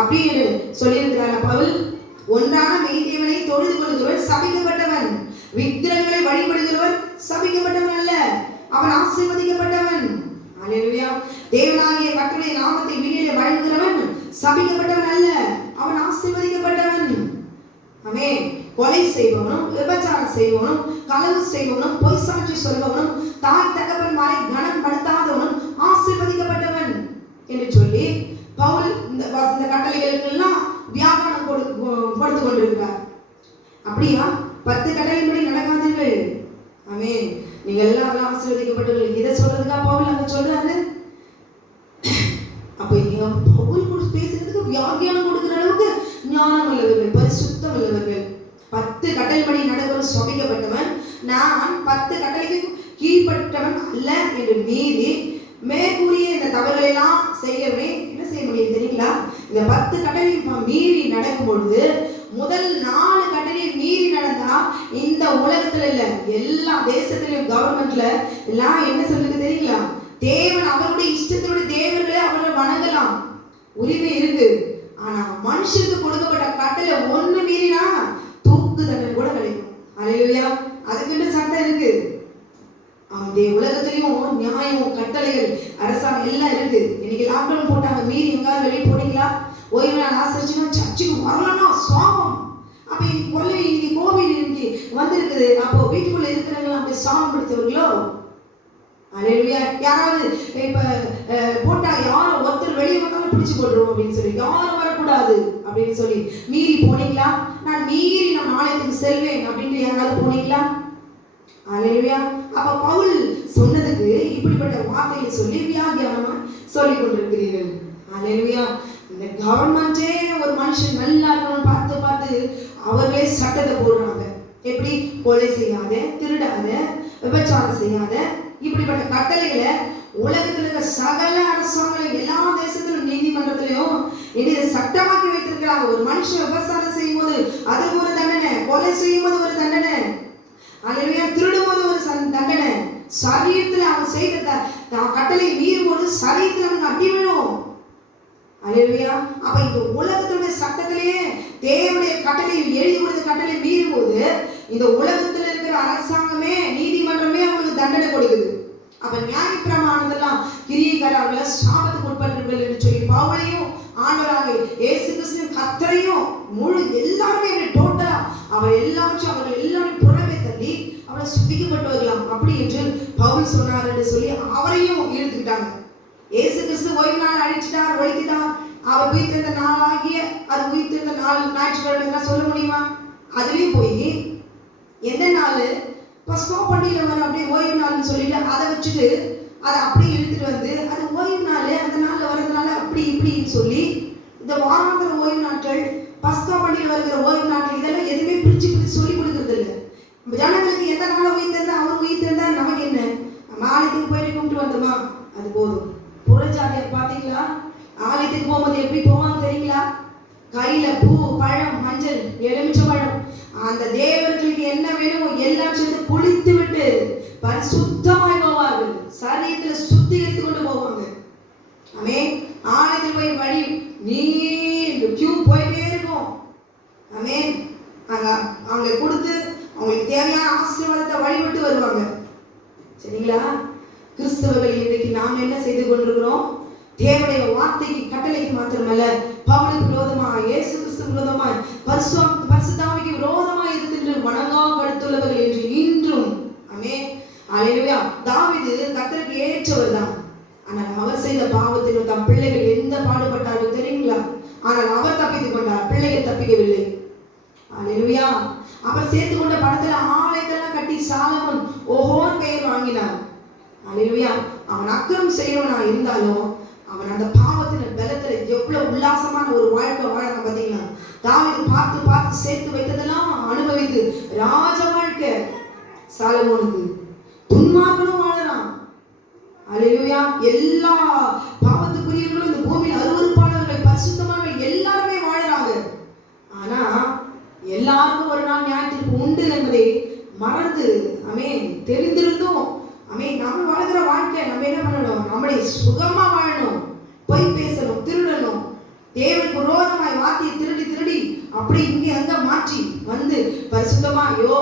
அப்படின்னு சொல்லியிருக்கிறார் பவுல். ஒன்றான மெய் தேவனை தொழுது கொள்கிறவன் சபிக்கப்பட்டவன். விக்கிரகங்களை வழிபடுகிறவன் சபிக்கப்பட்டவன் அல்ல, அவன் ஆசீர்வதிக்கப்பட்டவன். அல்லேலூயா. தேவனாகிய கர்த்தருடைய நாமத்தை வீணிலே வழங்குகிறவன் சபிக்கப்பட்டவன் அல்ல, அவன் ஆசீர்வதிக்கப்பட்டவன். கொலை செய்பவனும், விபச்சாரம் செய்பவனும், களவு செய்பவனும், பொய் சாட்சி சொல்பவனும், தாய் தகப்பன்மாரை கனம் படுத்தாதவனும் ஆசீர்வதிக்கப்பட்டவன் என்று சொல்லி பவுல் இந்த கட்டளைகளுக்கெல்லாம் வியாபாரம் கொடுத்து கொண்டிருக்கிறார். அப்படியா? 10 கட்டளைப்படி நடக்காதீர்கள். நீங்க எல்லாரும் ஆசீர்வதிக்கப்பட்டவர்கள். இதை சொல்றதுக்கா பவுல் அங்க சொல்றாரு? அப்ப பவுல் பேசுறதுக்கு வியாக்கியானம் கொடுக்கிற அளவுக்கு ஞானம் உள்ளவர்கள் கட்டளைப்படி நடக்கிறவன் சபிக்கப்பட்டவன், நான் 10 கட்டளைக்கு கீழ்ப்பட்டவன் அல்ல என்று மீறி மேற்கூறிய இந்த தவறுகளை எல்லாம் செய்யவே என்ன செய்ய முடியும் தெரியுங்களா? இந்த 10 கட்டளையும் மீறி நடக்கும் பொழுது முதல் 4 கட்டளையை மீறி நடந்தா இந்த உலகத்துல இல்ல எல்லா தேசத்திலும் கவர்மெண்ட்ல எல்லாம் என்ன சொல்லுது தெரியுங்களா? தேவன் அவருடைய இஷ்டத்தினுடைய தேவர்களை அவர்கள் வணங்கலாம், உரிமை இருக்கு. ஆனா மனுஷனுக்கு கொடுக்கப்பட்ட கட்டளை ஒண்ணு மீறினா தூக்கு தண்டனை கூட கிடைக்கும். அல்லேலூயா. அதுக்கிட்ட சட்டம் இருக்கு. அவனுடைய உலகத்திலையும் நியாயம், கட்டளைகள், அரசாங்கம் எல்லாம் இருக்கு. இன்னைக்கு லாக்டவுன் போட்டாங்க, மீறி எங்காவது வெளியே போனீங்களா? ஓய்வு நாள் ஆசரிச்சுன்னா சர்ச்சுக்கு வரலன்னா சாபம். அப்ப இன்னைக்கு கோவில் இன்னைக்கு வந்திருக்குது. அப்போ வீட்டுக்குள்ள இருக்கிறவங்க அப்படி சாபம் பிடித்தவர்களோ? அல்லேலூயா. யாராவது இப்ப போட்டா யாரும் ஒருத்தர் வெளியே வந்தாலும் பிடிச்சு போட்டுருவோம் அப்படின்னு சொல்லி, யாரும் வரக்கூடாது அப்படின்னு சொல்லி மீறி போனீங்களா? நான் மீறி நான் ஆலயத்துக்கு செல்வேன் அப்படின்னு யாராவது போனீங்களா? அல்லேலூயா. அப்ப பவுல் சொன்னதுக்கு இப்படிப்பட்ட வார்த்தையை சொல்லி வியாக்கியானமா சொல்லி கொண்டிருக்கிறீர்கள். அல்லேலூயா. இந்த கவர்மெண்டே ஒரு மனுஷன் நல்லா இருக்கணும்னு பார்த்து பார்த்து அவர்களே சட்டத்தை போடுறாங்க. எப்படி? கொலை செய்யாத, திருடாத, விபச்சாரம் செய்யாத, இப்படிப்பட்ட கட்டளைகளை உலகத்தில் இருக்க சகல அரசாங்கம் எல்லா தேசத்திலும் நீதிமன்றத்திலையும் இதை சட்டமாக்கி வைத்திருக்கிறாங்க. ஒரு மனுஷன் விபச்சாரம் செய்யும் போது அதுக்கு ஒரு தண்டனை, கொலை செய்யும் போது ஒரு தண்டனை, அல்லேலூயா, திருடும் போது ஒரு தண்டனை, சரீரத்தில் அவன் செய்த கட்டளை மீறும் போது சரீரத்தில் அவனுக்கு அடி விழும். அல்லேலூயா. அப்ப இந்த உலகத்துடைய சட்டத்திலேயே தேவனுடைய கட்டளை எழுதி கொடுத்த கட்டளை மீறும் போது இந்த உலகத்தில் இருக்கிற அரசாங்கமே நீதிமன்றமே அவங்களுக்கு தண்டனை கொடுக்குது. அப்ப நியாயப்பிரமாணத்தெல்லாம் கிரியைக்காரர்களை சாபத்துக்கு உட்பட்டிருப்பீர்கள் என்று சொல்லி பவுலையும் ஆண்டவராக இயேசு கிறிஸ்துவின் கர்த்தரையும் முழு எல்லாருமே டோட்டலா அவர் எல்லாவற்றையும் அவர்கள் எல்லாரும் புறவே தள்ளி அவரை சுத்திக்கப்பட்டவர்களாம் அப்படி என்று பவுல் சொன்னார் என்று சொல்லி அவரையும் இழுத்துக்கிட்டாங்க. இயேசு கிறிஸ்து ஓய்வு நாள் அழிச்சிட்டார், ஒழித்துட்டார். அவர் உயிர்த்திருந்த நாளாகிய அது உயிர்த்திருந்த நாள் ஞாயிற்றுக்கிழமை சொல்ல முடியுமா? அதுலயும் போய் எந்த நாள் பஸ்கோ பண்டிகையில வரும் அப்படியே ஓய்வு நாள்னு சொல்லிட்டு அதை வச்சுட்டு அதை அப்படியே இழுத்துட்டு வந்து அது ஓய்வு நாள், அந்த நாள்ல வர்றதுனால அப்படி இப்படின்னு சொல்லி இந்த வாராந்திர ஓய்வு நாட்கள், பஸ்கா பண்டிகையில் வருகிற ஓய்வு நாட்கள் இதெல்லாம் எதுவுமே பிரிச்சு சொல்லி கொடுக்கறது இல்லை. ஜனங்களுக்கு எந்த நாளை உயிர்த்திருந்தா அவர் உயிர்த்திருந்தா நமக்கு என்ன? நம்ம ஆலயத்துக்கு போயிட்டு கும்பிட்டு வந்தோமா அது போதும். புறஜாதியார் பாத்தீங்களா? ஆலயத்துக்கு போகும்போது எப்படி போவாங்க தெரியுங்களா? கையில பூ, பழம், மஞ்சள், எலுமிச்சை பழம், அந்த தேவர்களுக்கு என்ன வேணுமோ எல்லாம் சேர்த்து குளித்து விட்டு பரிசுத்தமாய் போவார்கள். சரீரத்துல சுத்திகரித்து கொண்டு போவாங்க. ஆமென். ஆலயத்தில் போய் வழி நீண்ட கியூ போயிட்டே இருக்கும். ஆமென். அவங்களை கொடுத்து அவங்களுக்கு தேவையான ஆசீர்வாதத்தை வழிபட்டு வருவாங்க. சரிங்களா? கிறிஸ்தவர்கள் இன்றைக்கு நாம் என்ன செய்து கொண்டிருக்கிறோம்? தேவனுடைய வார்த்தைக்கு கட்டளைக்கு மாத்திரமல்ல, பவுலுக்கு விரோதமாய், இயேசு கிறிஸ்து விரோதமாய், பரிசுத்தாவிக்கு விரோதமாய் எதிர்த்து வணங்கா கடுத்துள்ளவர்கள் என்று இன்றும். ஆமென். அல்லேலூயா. தாவீது கர்த்தருக்கு ஏற்றவர் தான். ஆனால் அவர் செய்த பாவத்திலும் தம் பிள்ளைகள் எந்த பாடுபட்டாலும் தெரியுங்களா? ஆனால் அவர் தப்பித்துக் கொண்டார், பிள்ளைகள் தப்பிக்கவில்லை. அல்லேலூயா. அவர் சேர்த்து கொண்ட பணத்துல ஆலயத்தெல்லாம் கட்டி சாலமோன் ஓஹோன் பெயர் வாங்கினார். அல்லேலூயா. அவன் அக்கிரம் செய்யறவனா இருந்தாலும் அவன் அந்த பாவத்தின் பலத்துல எவ்வளவு உல்லாசமான ஒரு வாழ்க்கை வாழறான் பாத்தீங்களா? தாவீது பார்த்து பார்த்து சேர்த்து வைத்ததெல்லாம் அனுபவித்து ராஜ வாழ்க்கை சாலமோனுக்கு. துன்மார்களும் வாழறான். அல்லேலூயா. எல்லா பாவத்துக்குரியவர்களும் இந்த பூமியில் அருவருப்பானவர்கள், பரிசுத்தமானவர்கள் எல்லாருமே வாழறாங்க. ஆனா எல்லாருக்கும் ஒரு நாள் நியாயத்திற்கு உண்டு என்பதை மறந்து ஆமென் தெரிந்திருந்தோம். ஆமென். நம்ம வாழ்கிற வாழ்க்கை நம்ம என்ன பண்ணணும்? நம்மளை சுகமா வாழணும், பொய் பேசணும், திருடணும், தேவனுக்கு விரோதமாய் வார்த்தையை திருடி திருடி அப்படி இங்கே அங்க மாற்றி வந்து பரிசுத்தமா ஐயோ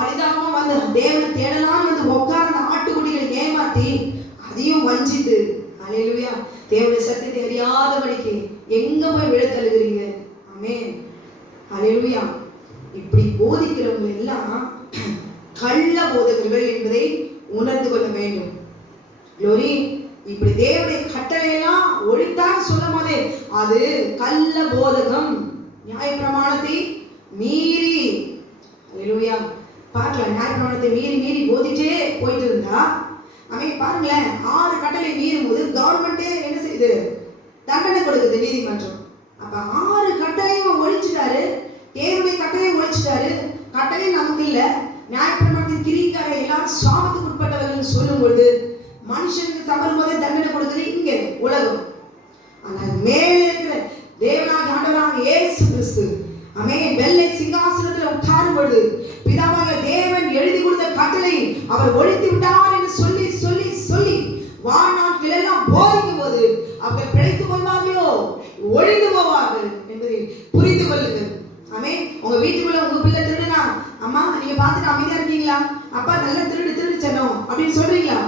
பரிதாபமா வந்து தேவனை தேடலாம் வந்து உட்கார்ந்த ஆட்டுக்குடிகளை ஏமாத்தி அதையும் வஞ்சித்து அல்லேலூயா தேவனுடைய சத்தியத்தை அறியாதபடிக்கு எங்க போய் விழத்தழுகிறீங்க? ஆமென். அல்லேலூயா. இப்படி போதிக்கிறவங்க எல்லாம் கள்ள போதகர்கள் என்பதை உணர்ந்து கொள்ள வேண்டும். லோரி இப்படி தேவனுடைய கட்டளையெல்லாம் ஒழித்தான்னு சொல்லும் போதே அது கள்ள போதகம், நியாயப்பிரமாணத்தை மீறி. அல்லேலூயா. பார்க்கலாம், நியாயப்பிரமாணத்தை மீறி மீறி போதிட்டே போயிட்டு இருந்தா அவன் பாருங்களேன் 6 கட்டளை மீறும் போது கவர்மெண்டே என்ன செய்யுது? தண்டனை கொடுக்குது நீதிமன்றம். அப்ப 6 கட்டளையும் ஒழிச்சிட்டாரு, தேவனுடைய கட்டளையும் ஒழிச்சிட்டாரு, கட்டளை நமக்கு இல்ல, நியாயப்பிரமாணத்தின் கிரிக்காக எல்லாரும் சாபத்துக்கு உட்பட்டவர்கள் சொல்லும் பொழுது மனுஷனுக்கு தவறும் போதே தண்டனை கொடுக்குது இங்க உலகம். ஆனால் மேலே இருக்கிற தேவனாகிய ஆண்டவராகிய இயேசு கிறிஸ்து ஆமென் வெள்ளை சிங்காசனத்தில் உட்காரும் பொழுது பிதாவாகிய தேவன் எழுதி கொடுத்த கட்டளை அவர் ஒழித்து விட்டார் என்று சொல்லி சொல்லி சொல்லி வாழ்நாட்கள் எல்லாம் போதிக்கும் போது அவர்கள் பிழைத்துக் கொள்வார்களோ ஒழிந்து போவார்கள் என்பதை புரிந்து கொள்ளுங்கள். ஆமென். உங்க வீட்டுக்குள்ள உங்க பிள்ளை திருடுனா, அம்மா நீங்க பார்த்துட்டு அமைதியா இருக்கீங்களா? அப்பா நல்லா திருடு சென்னோம் அப்படின்னு சொல்றீங்களா?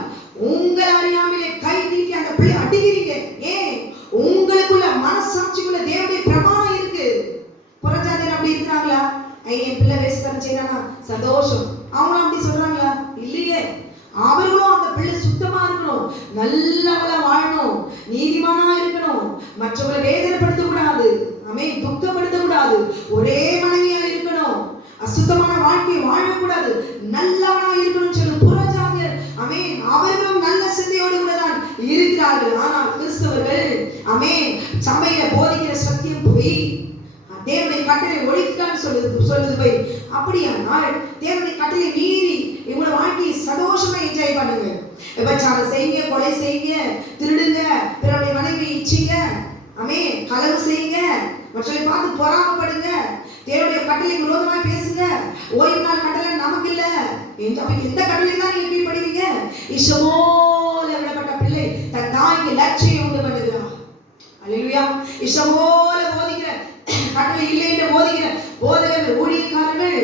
உங்களை அறியாமலே கை நீட்டி அந்த பிள்ளை அடிக்கிறீங்க. ஏன்? உங்களுக்குள்ள மனசாட்சிக்குள்ள தேவனுடைய பிரமாணம் இருக்கு. புறஜாதியர் அப்படி இருக்கிறாங்களா? என் பிள்ளை வேஸ்ட் செய்யறானா சந்தோஷம், அவங்களும் அப்படி சொல்றாங்களா? இல்லையே. அவர்களும் அந்த பிள்ளை சுத்தமா இருக்கணும், நல்லவளா வாழணும், நீதிமானா இருக்கணும், மற்றவர்களை வேதனைப்படுத்த கூடாது, ஆமென், துக்கப்படுத்த கூடாது, ஒரே மனைவியா இருக்கணும், அசுத்தமான வாழ்க்கை வாழக்கூடாது, நல்லவனா இருக்கணும் சொல்லி புறஜாதியர் ஆமென் அவர்களும் நல்ல சிந்தையோடு கூட தான் இருக்கிறார்கள். ஆனால் கிறிஸ்தவர்கள் ஆமென் சபையில போதிக்கிற சத்தியம் போய் தேவனுடைய கட்டளை ஒழித்துட்டான்னு சொல்லுது போய். அப்படியானால் தேவனுடைய கட்டளை மீறி இவங்களோட வாழ்க்கையை சந்தோஷமா என்ஜாய் பண்ணுங்க. விபச்சாரம் செய்யுங்க, கொலை செய்யுங்க, திருடுங்க, பிறருடைய மனைவி இச்சிங்க, ஆமென், களவு செய்யுங்க, மற்றவர்களை பார்த்து பொறாமப்படுங்க, தேவனுடைய கட்டளைக்கு விரோதமாக பேசுங்க. ஓய்வு நாள் கட்டளை நமக்கு இல்ல. எந்த கட்டளை தான் நீங்க கீழ்ப்படுவீங்க? இஷ்டமோல விடப்பட்ட பிள்ளை தன் தாய்க்கு லட்சியம் உண்டு பண்ணுகிறார். அல்லேலூயா. இஷ்டமோல போதிக்கிற கட்டளை இல்லை என்று போதிக்கிற போதகர்கள் ஊழியக்காரர்கள்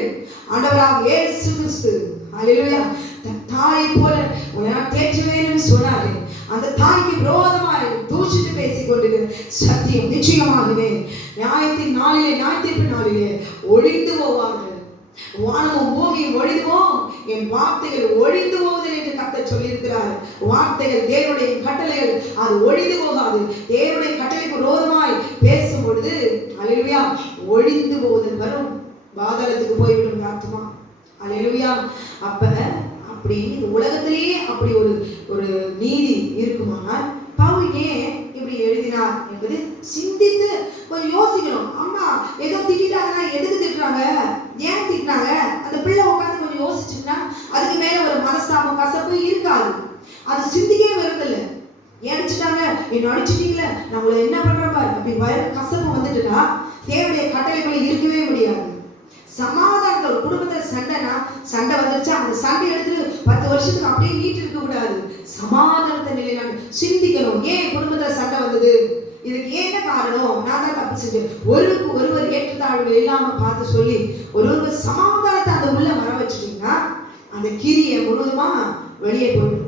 ஆண்டவராகிய இயேசு கிறிஸ்து அல்லேலூயா தன் தாயை போல உன்னை நான் தேற்றுவேன் சொன்னாரு. அந்த தாய்க்கு விரோதமாக தூஷித்து பேசிக் கொண்டிருக்கிற சத்தியம் நிச்சயமாகவே நியாயத்தின் நாளிலே, நியாயத்தீர்ப்பு நாளிலே ஒழிந்து போவார்கள். வானமும் பூமியும் ஒழிந்துவோம், என் வார்த்தைகள் ஒழிந்து போவதில்லை என்று கர்த்தர் சொல்லியிருக்கிறார். வார்த்தைகள் தேவனுடைய கட்டளைகள் அது ஒழிந்து போகாது. தேவனுடைய கட்டளைக்கு விரோதமாய் பேசும் பொழுது அல்லேலூயா ஒழிந்து போவதில் வரும், பாதாளத்துக்கு போய்விடும் ஆத்துமா. அல்லேலூயா. அப்ப அப்படி உலகத்திலேயே அப்படி ஒரு நீதி இருக்குமானால் பவுல் ஏன் இப்படி எழுதினார் என்பது சிந்தித்து கொஞ்சம் யோசிக்கணும். அம்மா ஏதோ திட்டாங்கன்னா எதுக்கு திட்டுறாங்க, ஏன் திட்டினாங்க, அந்த பிள்ளை உட்காந்து கொஞ்சம் யோசிச்சுன்னா அதுக்கு மேல ஒரு மனஸ்தாபம் கசப்பு இருக்காது. அது சிந்திக்கவே வருதில்லை. ஏடிச்சுட்டாங்க, என்ன அடிச்சுட்டீங்களே, நான் உங்களை என்ன பண்றேன் பாரு அப்படி கசப்பு வந்துட்டுனா தேவனுடைய கட்டளைக்குள்ள இருக்கவே முடியாது. சமாதானத்தோட குடும்பத்துல சண்டைனா சண்டை வந்துருச்சா அந்த சண்டை எடுத்துட்டு 10 வருஷத்துக்கு அப்படியே நீட்டு இருக்க கூடாது. சமாதானத்தை நிலையான சிந்திக்கணும். ஏன் குடும்பத்துல சண்டை வந்தது, இதுக்கு என்ன காரணம், நான் தான் தப்பு செஞ்சேன், ஒருவருக்கு ஒருவர் ஏற்றத்தாழ்வுகள் இல்லாம பார்த்து சொல்லி ஒருவருக்கு சமாதானத்தை அந்த உள்ள வர வச்சுட்டீங்கன்னா அந்த கிரியை முழுவதுமா வெளியே போயிடும்.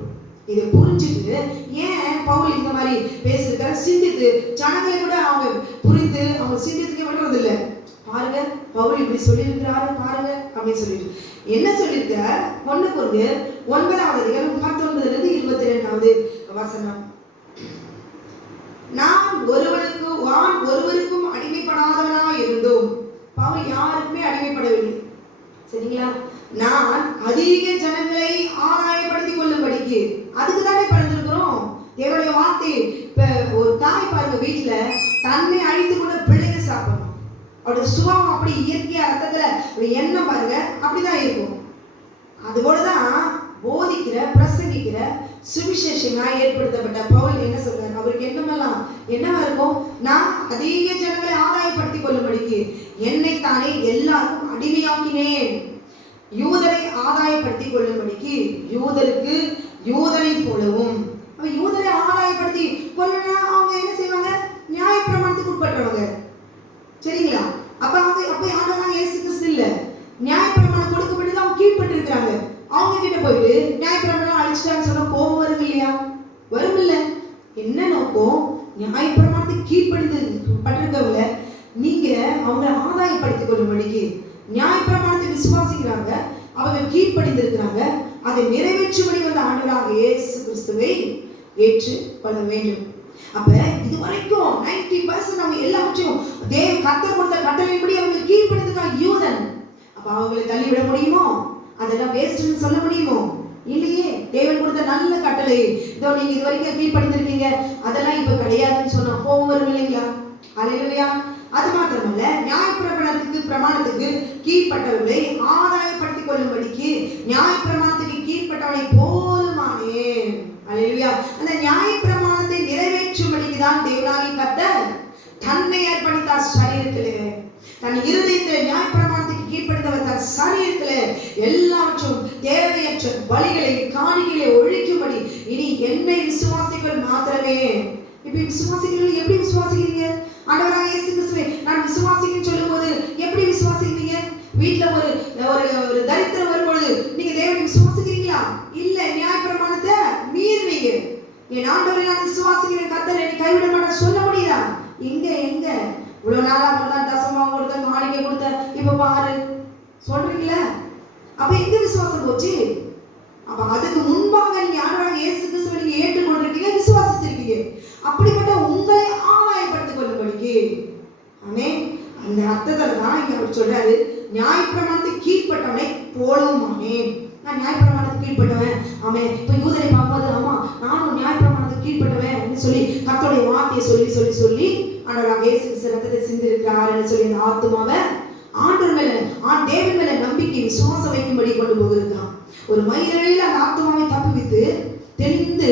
இதை புரிஞ்சுட்டு ஏன் பவுல் இந்த மாதிரி பேசிருக்காரு சிந்தித்து ஜனங்களை கூட அவங்க புரிந்து அவங்க சிந்தித்துக்க விடுறது இல்லை. பாருங்க பவுல் இப்படி சொல்லியிருக்கிறாரு பாருங்க அப்படின்னு சொல்லிட்டு என்ன சொல்லியிருக்க 1 கொரிந்தியர் 9வது அதிகாரம் 19 22வது வசனம். நான் ஒருவருக்கும் அடிமைப்படாதவனாய் இருந்தோம். பவுல் யாருக்குமே அடிமைப்படவில்லை. சரிங்களா? நான் அதிக ஜனங்களை ஆதாயப்படுத்திக் கொள்ளும்படிக்கு அதுக்கு தானே பறந்துருக்கிறோம். தேவனுடைய வார்த்தை. இப்ப ஒரு தாய் பாருங்க வீட்டுல தன்னை அழித்து கூட பிள்ளைங்க சாப்பிடணும். அவருடைய சுபாவம் அப்படி இயற்கையா ரத்தத்துல ஒரு எண்ணம் பாருங்க அப்படிதான் இருக்கும். அதுபோலதான் போதிக்கிற பிரசங்கிக்கிற சுவிசேஷனாய் ஏற்படுத்தப்பட்ட பவுல் என்ன சொல்றாரு, அவருக்கு எண்ணமெல்லாம் என்னவா இருக்கும், நான் அதிக ஜனங்களை ஆதாயப்படுத்திக் கொள்ளும்படிக்கு என்னை தானே எல்லாருக்கும் அடிமையாக்கினேன். யூதரை ஆதாயப்படுத்திக் கொள்ளும்படிக்கு யூதருக்கு யூதரை போலவும். யூதரை ஆதாயப்படுத்தி கொள்ளனா அவங்க என்ன செய்வாங்க, நியாயப்பிரமாணத்துக்கு உட்பட்டவங்க. சரிங்களா? அப்ப ஆண்டவராகிய இயேசு கிறிஸ்து இல்ல, நியாயப்பிரமாணம் கொடுக்கப்பட்டு அவங்க கீழ்பட்டு இருக்கிறாங்க. அவங்க கிட்ட போயிட்டு நியாயப்பிரமாணம் அழிச்சிட்டான்னு சொன்னா கோபம் வரும் இல்லையா? வரும் இல்ல? என்ன நோக்கம், நியாயப்பிரமாணத்துக்கு கீழ்படுத்து பட்டிருக்கவங்கள நீங்க அவங்க ஆதாயப்படுத்திக் கொள்ளும்படிக்கு நியாயப்பிரமாணத்தை விசுவாசிக்கிறாங்க, அவங்க கீழ்ப்படிந்திருக்கிறாங்க, அதை நிறைவேற்றும்படி வந்த ஆண்டவராகிய இயேசு கிறிஸ்துவை ஏற்று கொள்ள வேண்டும். அப்ப இதுவரைக்கும் 90% அவங்க எல்லாவற்றையும் கர்த்தர் கொடுத்த கட்டளைப்படி அவங்க கீழ்ப்படிந்திருக்காங்க யூதன். அப்ப அவங்களை தள்ளிவிட முடியுமோ, அதெல்லாம் வேஸ்ட்னு சொல்ல முடியுமோ? இல்லையே. தேவன் கொடுத்த நல்ல கட்டளை இதோ நீங்க இது வரைக்கும் கீழ்ப்படிந்திருக்கீங்க, அதெல்லாம் இப்ப கிடையாதுன்னு சொன்னா கோபம் வரும் இல்லைங்களா? அல்லேலூயா. அது மாத்திரமல்ல, நியாயப்பிரமாணத்துக்கு கீழ்ப்படிந்து கீழ்ப்பட்டவர்களை ஆதாயப்படுத்திக் கொள்ளும்படிக்கு நியாயப்பிரமாணத்துக்கு கீழ்ப்பட்டவனை போலுமானேன். அல்லேலூயா. அந்த நியாயப்பிரமாணத்தை நிறைவேற்றும்படிக்கு தான் தேவனாகிய கர்த்தர் தன்னை அர்ப்பணித்தார். சரீரத்திலே தன் இருதயத்தில் நியாயப்பிரமாணத்துக்கு கீழ்ப்படிந்தவர் தன் சரீரத்திலே எல்லாவற்றும் தேவையற்ற பலிகளை காணிகளை ஒழிக்கும்படி இனி என்னை விசுவாசிகள் மாத்திரமே. இப்ப விசுவாசிகள் எப்படி விசுவாசிக்கிறீங்க? ஆண்டவராக இயேசு கிறிஸ்துவை நான் விசுவாசிக்கிறேன்னு சொல்லும் போது எப்படி விசுவாசிக்கிறீங்க? வீட்டுல ஒரு தரித்திரம் வரும்பொழுது நீங்க தேவனை விசுவாசிக்கிறீங்களா? இல்ல, நியாயப்பிரமாணத்தை மீறுவீங்க. என் ஆண்டவரை நான் விசுவாசிக்கிறேன், கர்த்தர் என்னை கைவிட மாட்டார் சொல்ல முடியுதா? எங்க இவ்வளவு நாளா கொடுத்தா, தசமாவும் கொடுத்த, காணிக்கை கொடுத்த, இப்ப பாரு சொல்றீங்களா? அப்ப எங்க விசுவாசம் போச்சு? அப்ப அதுக்கு முன்பாக நீங்க ஆண்டவராக இயேசு கிறிஸ்துவை நீங்க ஏற்றுக்கொண்டிருக்கீங்க, விசுவாசிச்சிருக்கீங்க. அப்படிப்பட்ட உங்களை ஆதாயப்படுத்திக் கொள்ளும்படிக்கு. ஆமென். அந்த அர்த்தத்துல தான் இங்க அவர் சொல்றாரு, நியாயப்பிரமாணத்துக்கு கீழ்ப்பட்டவனை போலுமானே. நான் நியாயப்பிரமாணத்துக்கு கீழ்ப்பட்டவன். ஆமென். இப்ப யூதரை பார்க்கும்போது ஆமா நானும் நியாயப்பிரமாணத்துக்கு கீழ்ப்பட்டவன் சொல்லி கர்த்தருடைய வார்த்தையை சொல்லி சொல்லி ஆண்டவராக இயேசு கிறிஸ்து ரத்தத்தை சிந்திருக்கிறார் சொல்லி அந்த ஆத்துமாவை ஆண்டவர் மேல தேவன் மேல நம்பிக்கை விசுவாசம் வைக்கும்படி கொண்டு போகிறான். ஒரு மயிரிழையில அந்த ஆத்துமாவை தப்புவித்து தெளிந்து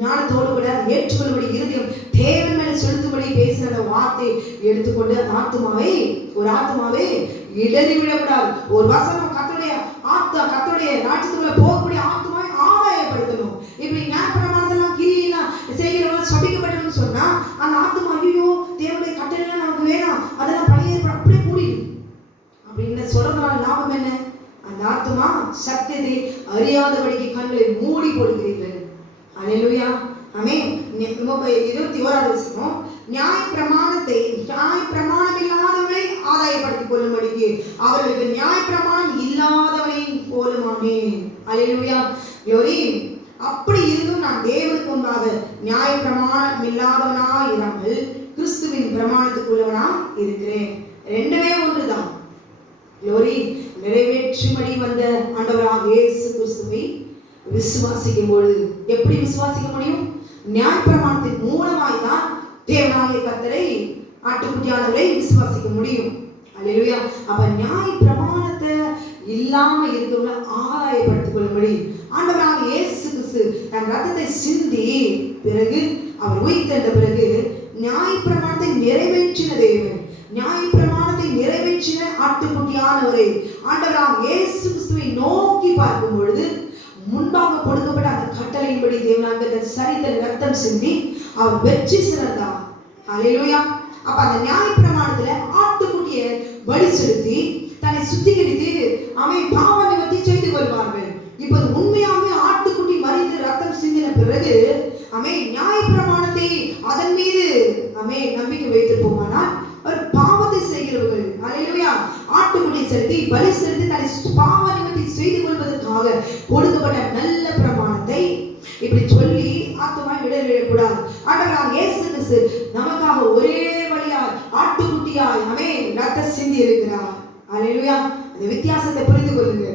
ஞானத்தோடு கூட ஏற்றுக்கொள்ளும்படி இருதயம் தேவன் மேல செலுத்தும்படி பேசின அந்த வார்த்தை எடுத்துக்கொண்டு அந்த ஆத்துமாவை இடறி விடக்கூடாது. ஒரு வசனம் கர்த்தருடைய ராஜ்யத்துக்குள்ள போகக்கூடிய ஆத்துமாவை ஆதாயப்படுத்தணும். இப்படி நியாயப்பிரமாணத்தெல்லாம் கிரியெல்லாம் செய்கிறவங்க சபிக்கப்பட்டணும்னு சொன்னா அந்த ஆத்துமா ஐயோ தேவனுடைய கட்டளைலாம் நமக்கு வேணாம், அதெல்லாம் பழைய அப்படியே மூடிடும் அப்படின்னு சொல்றதுனால லாபம் என்ன? அந்த ஆத்துமா சத்தியத்தை அறியாதபடிக்கு கண்களை மூடி போடுகிறீர்கள். அல்லேலூயா. ஆமென். 21வது வசனம், நியாயப்பிரமாணம் இல்லாதவரை ஆதாயப்படுத்திக் கொள்ளும்படிக்கு அவர்களுக்கு நியாயப்பிரமாணம் இல்லாதவனை போலுமானே. அல்லேலூயா. க்ளோரி. அப்படி இருந்தும் நான் தேவனுக்கு முன்பாக நியாயப்பிரமாணம் இல்லாதவனா இராமல் கிறிஸ்துவின் பிரமாணத்துக்குள்ளவனா இருக்கிறேன். ரெண்டுமே ஒன்றுதான். க்ளோரி. நிறைவேற்றும்படி வந்த ஆண்டவராக இயேசு கிறிஸ்துவை விசுவாசிக்கும் பொழுது எப்படி விசுவாசிக்க முடியும்? நியாயப்பிரமாணத்தின் மூலமாய் தான் தேவனாகிய கர்த்தரை ஆட்டுக்குட்டியானவரை விசுவாசிக்க முடியும். அல்லேலூயா. அப்ப நியாயப்பிரமாணத்தை இல்லாம இருக்கவங்கள ஆதாயப்படுத்திக் கொள்ளும்படி ஆண்டவராக இயேசு கிறிஸ்து தன் ரத்தத்தை சிந்தி பிறகு அவர் உயிர்த்தெழுந்த பிறகு நியாயப்பிரமாணத்தை நிறைவேற்றின தேவன், நியாயப்பிரமாணத்தை நிறைவேற்றின ஆட்டுக்குட்டியானவரை ஆண்டவராக இயேசு கிறிஸ்துவை நோக்கி பார்க்கும் பொழுது முன்பாக கொடுக்கப்பட்ட அந்த கட்டளையின்படி தேவனாகிய சரீரத்தில் ரத்தம் சிந்தி அவர் வெற்றி சிறந்தார். அல்லேலூயா. அப்ப அந்த நியாயப்பிரமாணத்துல ஆட்டுக்குட்டிய பலி செலுத்தி தன்னை சுத்திகரித்து பாவ நிவர்த்தி செய்து கொள்வார்கள். இப்போது உண்மையாகவே ஆட்டுக்குட்டி மரித்து ரத்தம் சிந்தின பிறகு நியாயப்பிரமாணத்தை அதன் மீது நம்பிக்கை வைத்திருப்போமானால் அவர் பாவத்தை செய்கிறவர்கள். அல்லேலூயா. ஆட்டுக்குட்டி செலுத்தி பலி செலுத்தி தன்னை பாவ நிவர்த்தி செய்து கொள்வதற்காக கொடுக்கப்பட்ட நல்ல பிரமாணத்தை இப்படி சொல்லி ஆத்துமாய் விடக்கூடாது. ஆண்டவராக இயேசு கிறிஸ்து நமக்காக ஒரே வழியாய் ஆட்டுக்குட்டியாய் ரத்தம் சிந்தி இருக்கிறார். அல்லேலூயா. அந்த வித்தியாசத்தை புரிந்து கொள்ளுங்க.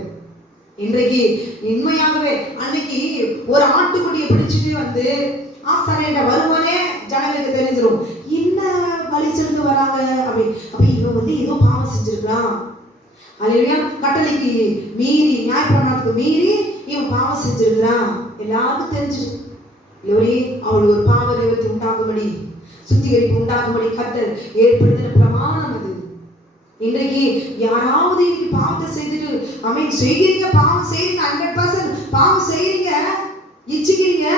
இன்றைக்கு உண்மையாகவே அன்னைக்கு ஒரு ஆட்டுக்குட்டியை பிடிச்சிட்டு வந்து ஆசாரியன்ட்ட வருவானே ஜனங்களுக்கு தெரிஞ்சிடும், என்ன பலி செலுத்த வராங்க அப்ப இவன் ஏதோ பாவம் செஞ்சிருக்கான். அல்லேலூயா. கட்டளைக்கு மீறி நியாயப்பிரமாணத்துக்கு மீறி இவன் பாவம் செஞ்சிருக்கிறான் எல்லாருக்கும் தெரிஞ்சிடும். இல்லையே அவள் ஒரு பாவ நிவர்த்தி உண்டாகும்படி சுத்திகரிப்பு உண்டாகும்படி கர்த்தர் ஏற்படுத்தின பிரமாணம் அது. இன்றைக்கு யாராவது இன்னைக்கு பாவத்தை செய்துட்டு செய்கிறீங்க, பாவம் செய்றீங்க, 100% பாவம் செய்றீங்க, இச்சிக்கிறீங்க,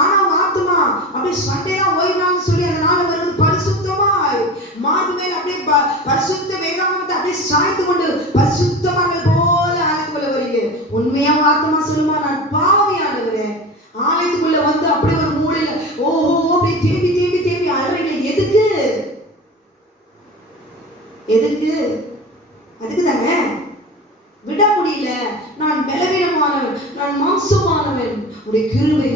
ஆனா ஆத்துமா அப்படியே சண்டையா ஓய்வான்னு சொல்லி அந்த நாள் வருவது பரிசுத்தமாய் மார்பு மேல் அப்படியே பரிசுத்த வேதாகமத்தை அப்படியே சாய்த்து கொண்டு பரிசுத்தமானது போல ஆலயத்துக்குள்ள வரீங்க. உண்மையா ஆத்துமா சொல்லுமா, நான் பாவியானவரே, ஆலயத்துக்குள்ள வந்து அப்படியே ஒரு மூலையில ஓஹோ அப்படியே தேம்பி அழுறீங்க. எதுக்கு அதுக்கு தானே விட முடியல. நான் பலவீனமானவன், நான் மாம்சமானவன், உடைய கிருபை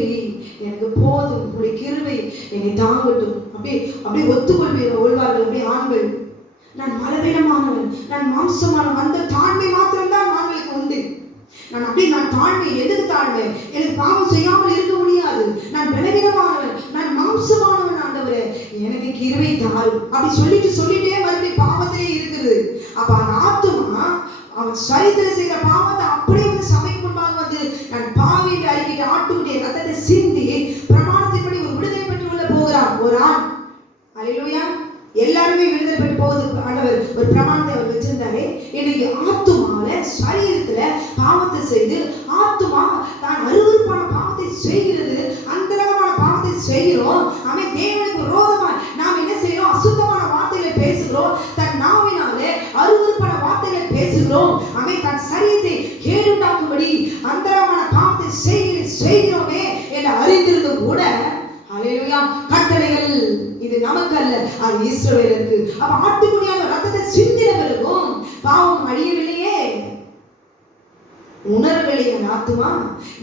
எனக்கு போதும், உடைய கிருபை என்னை தாங்கட்டும். அப்படியே ஒத்துக்கொள்வார்கள் அப்படியே ஆண்கள். நான் பலவீனமானவன், நான் மாம்சமானவன், அந்த தாழ்மை மாத்திரம்தான் ஆண்களுக்கு உண்டு. நான் தாழ்மை, எதுக்கு தாழ்மை? எனக்கு பாவம் செய்யாமல் இருக்க முடியாது. நான் பலவீனமானவன், நான் மாம்சமானவன், ஆண்டவரே எனக்கு கிருபை தாரும் அப்படி சொல்லிட்டே மறுபடியும் பாவத்திலே இருக்குது. அப்ப அந்த ஆத்துமா அவன் சரீரத்தில் செய்த பாவத்தை அப்படியே வந்து சபைக்கு முன்பாக வந்து நான் பாவி என்று அறிக்கையிட்டு ஆட்டுக்குட்டிய ரத்தத்தை சிந்தி பிரமாணத்தின்படி ஒரு விடுதலை பெற்று கொள்ள போகிறான் ஒரு ஆண். அல்லேலூயா. எல்லாருமே விடுதலை பெற்று போவதுக்கு ஆண்டவர் ஒரு பிரமாணத்தை அவர் வச்சிருந்தாரு. இன்னைக்கு ஆத்துமால சரீரத்துல பாவத்தை செய்து ஆத்துமா தான் அருவருப்பான பாவத்தை செய்கிறது, அந்தரங்கமான பாவத்தை செய்கிறோம். அவன் தேவனுக்கு விரோதமா நாம் என்ன செய்யறோம்? அசுத்தமான வார்த்தைகளை பேசுகிறோம். தன் நாவினாலே அருவருப்பான வார்த்தைகளை பேசுகிறோம். அவன் தன் சரீரத்தை கேடுண்டாக்கும்படி அந்தரங்கமான பாவத்தை செய்கிறோமே என்று அறிந்திருந்தும் கூட அல்லேலூயா கட்டளைகள் இது நமக்கு அல்ல, அது இஸ்ரவேலருக்கு. அப்ப ஆட்டுக்குட்டியான ரத்தத்தை சிந்தின பிறகும் பாவம் அழியவில்லையே, உணர்வில்லையே. ஆத்துமா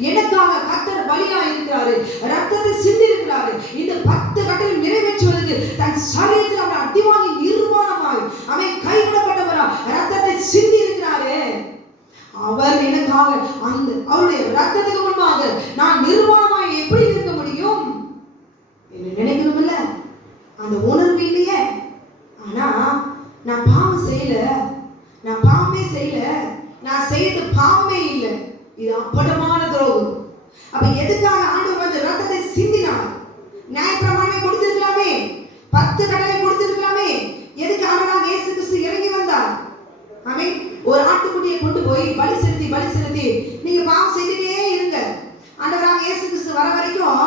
எனக்காக கர்த்தர் பலியா இருக்கிறாரு, ரத்தத்தை சிந்தி இருக்கிறாரு. இந்த 10 கட்டளை நிறைவேற்றுவதற்கு தன் சரீரத்தில் அவர் அடிவாங்கி நிர்வாணமாய் அவன் கைவிடப்பட்டவரா ரத்தத்தை சிந்தி இருக்கிறாரு. அவர் எனக்காக அந்த அவருடைய ரத்தத்துக்கு முன்பாக நான் நிர்வாணமாய் எப்படி இருக்க முடியும் என்று நினைக்கணும்ல, அந்த உணர்வு இல்லையே. ஆனா நான் பாவம் செய்யல, நான் பாவமே செய்யல, நான் செய்யறது பாவமே இல்லை, இது அப்பட்டமான துரோகம். அப்ப எதுக்காக ஆண்டவர் வந்து ரத்தத்தை சிந்தினார்? நியாயப்பிரமாணம் கொடுத்திருக்கலாமே, 10 கட்டளை கொடுத்திருக்கலாமே. எதுக்கு ஆண்டவராக இயேசு கிறிஸ்து இறங்கி வந்தார்? ஆமென். ஒரு ஆட்டுக்குட்டியை கொண்டு போய் பலி செலுத்தி நீங்க பாவம் செய்துட்டே இருங்க. ஆண்டவராக இயேசு கிறிஸ்து வர வரைக்கும்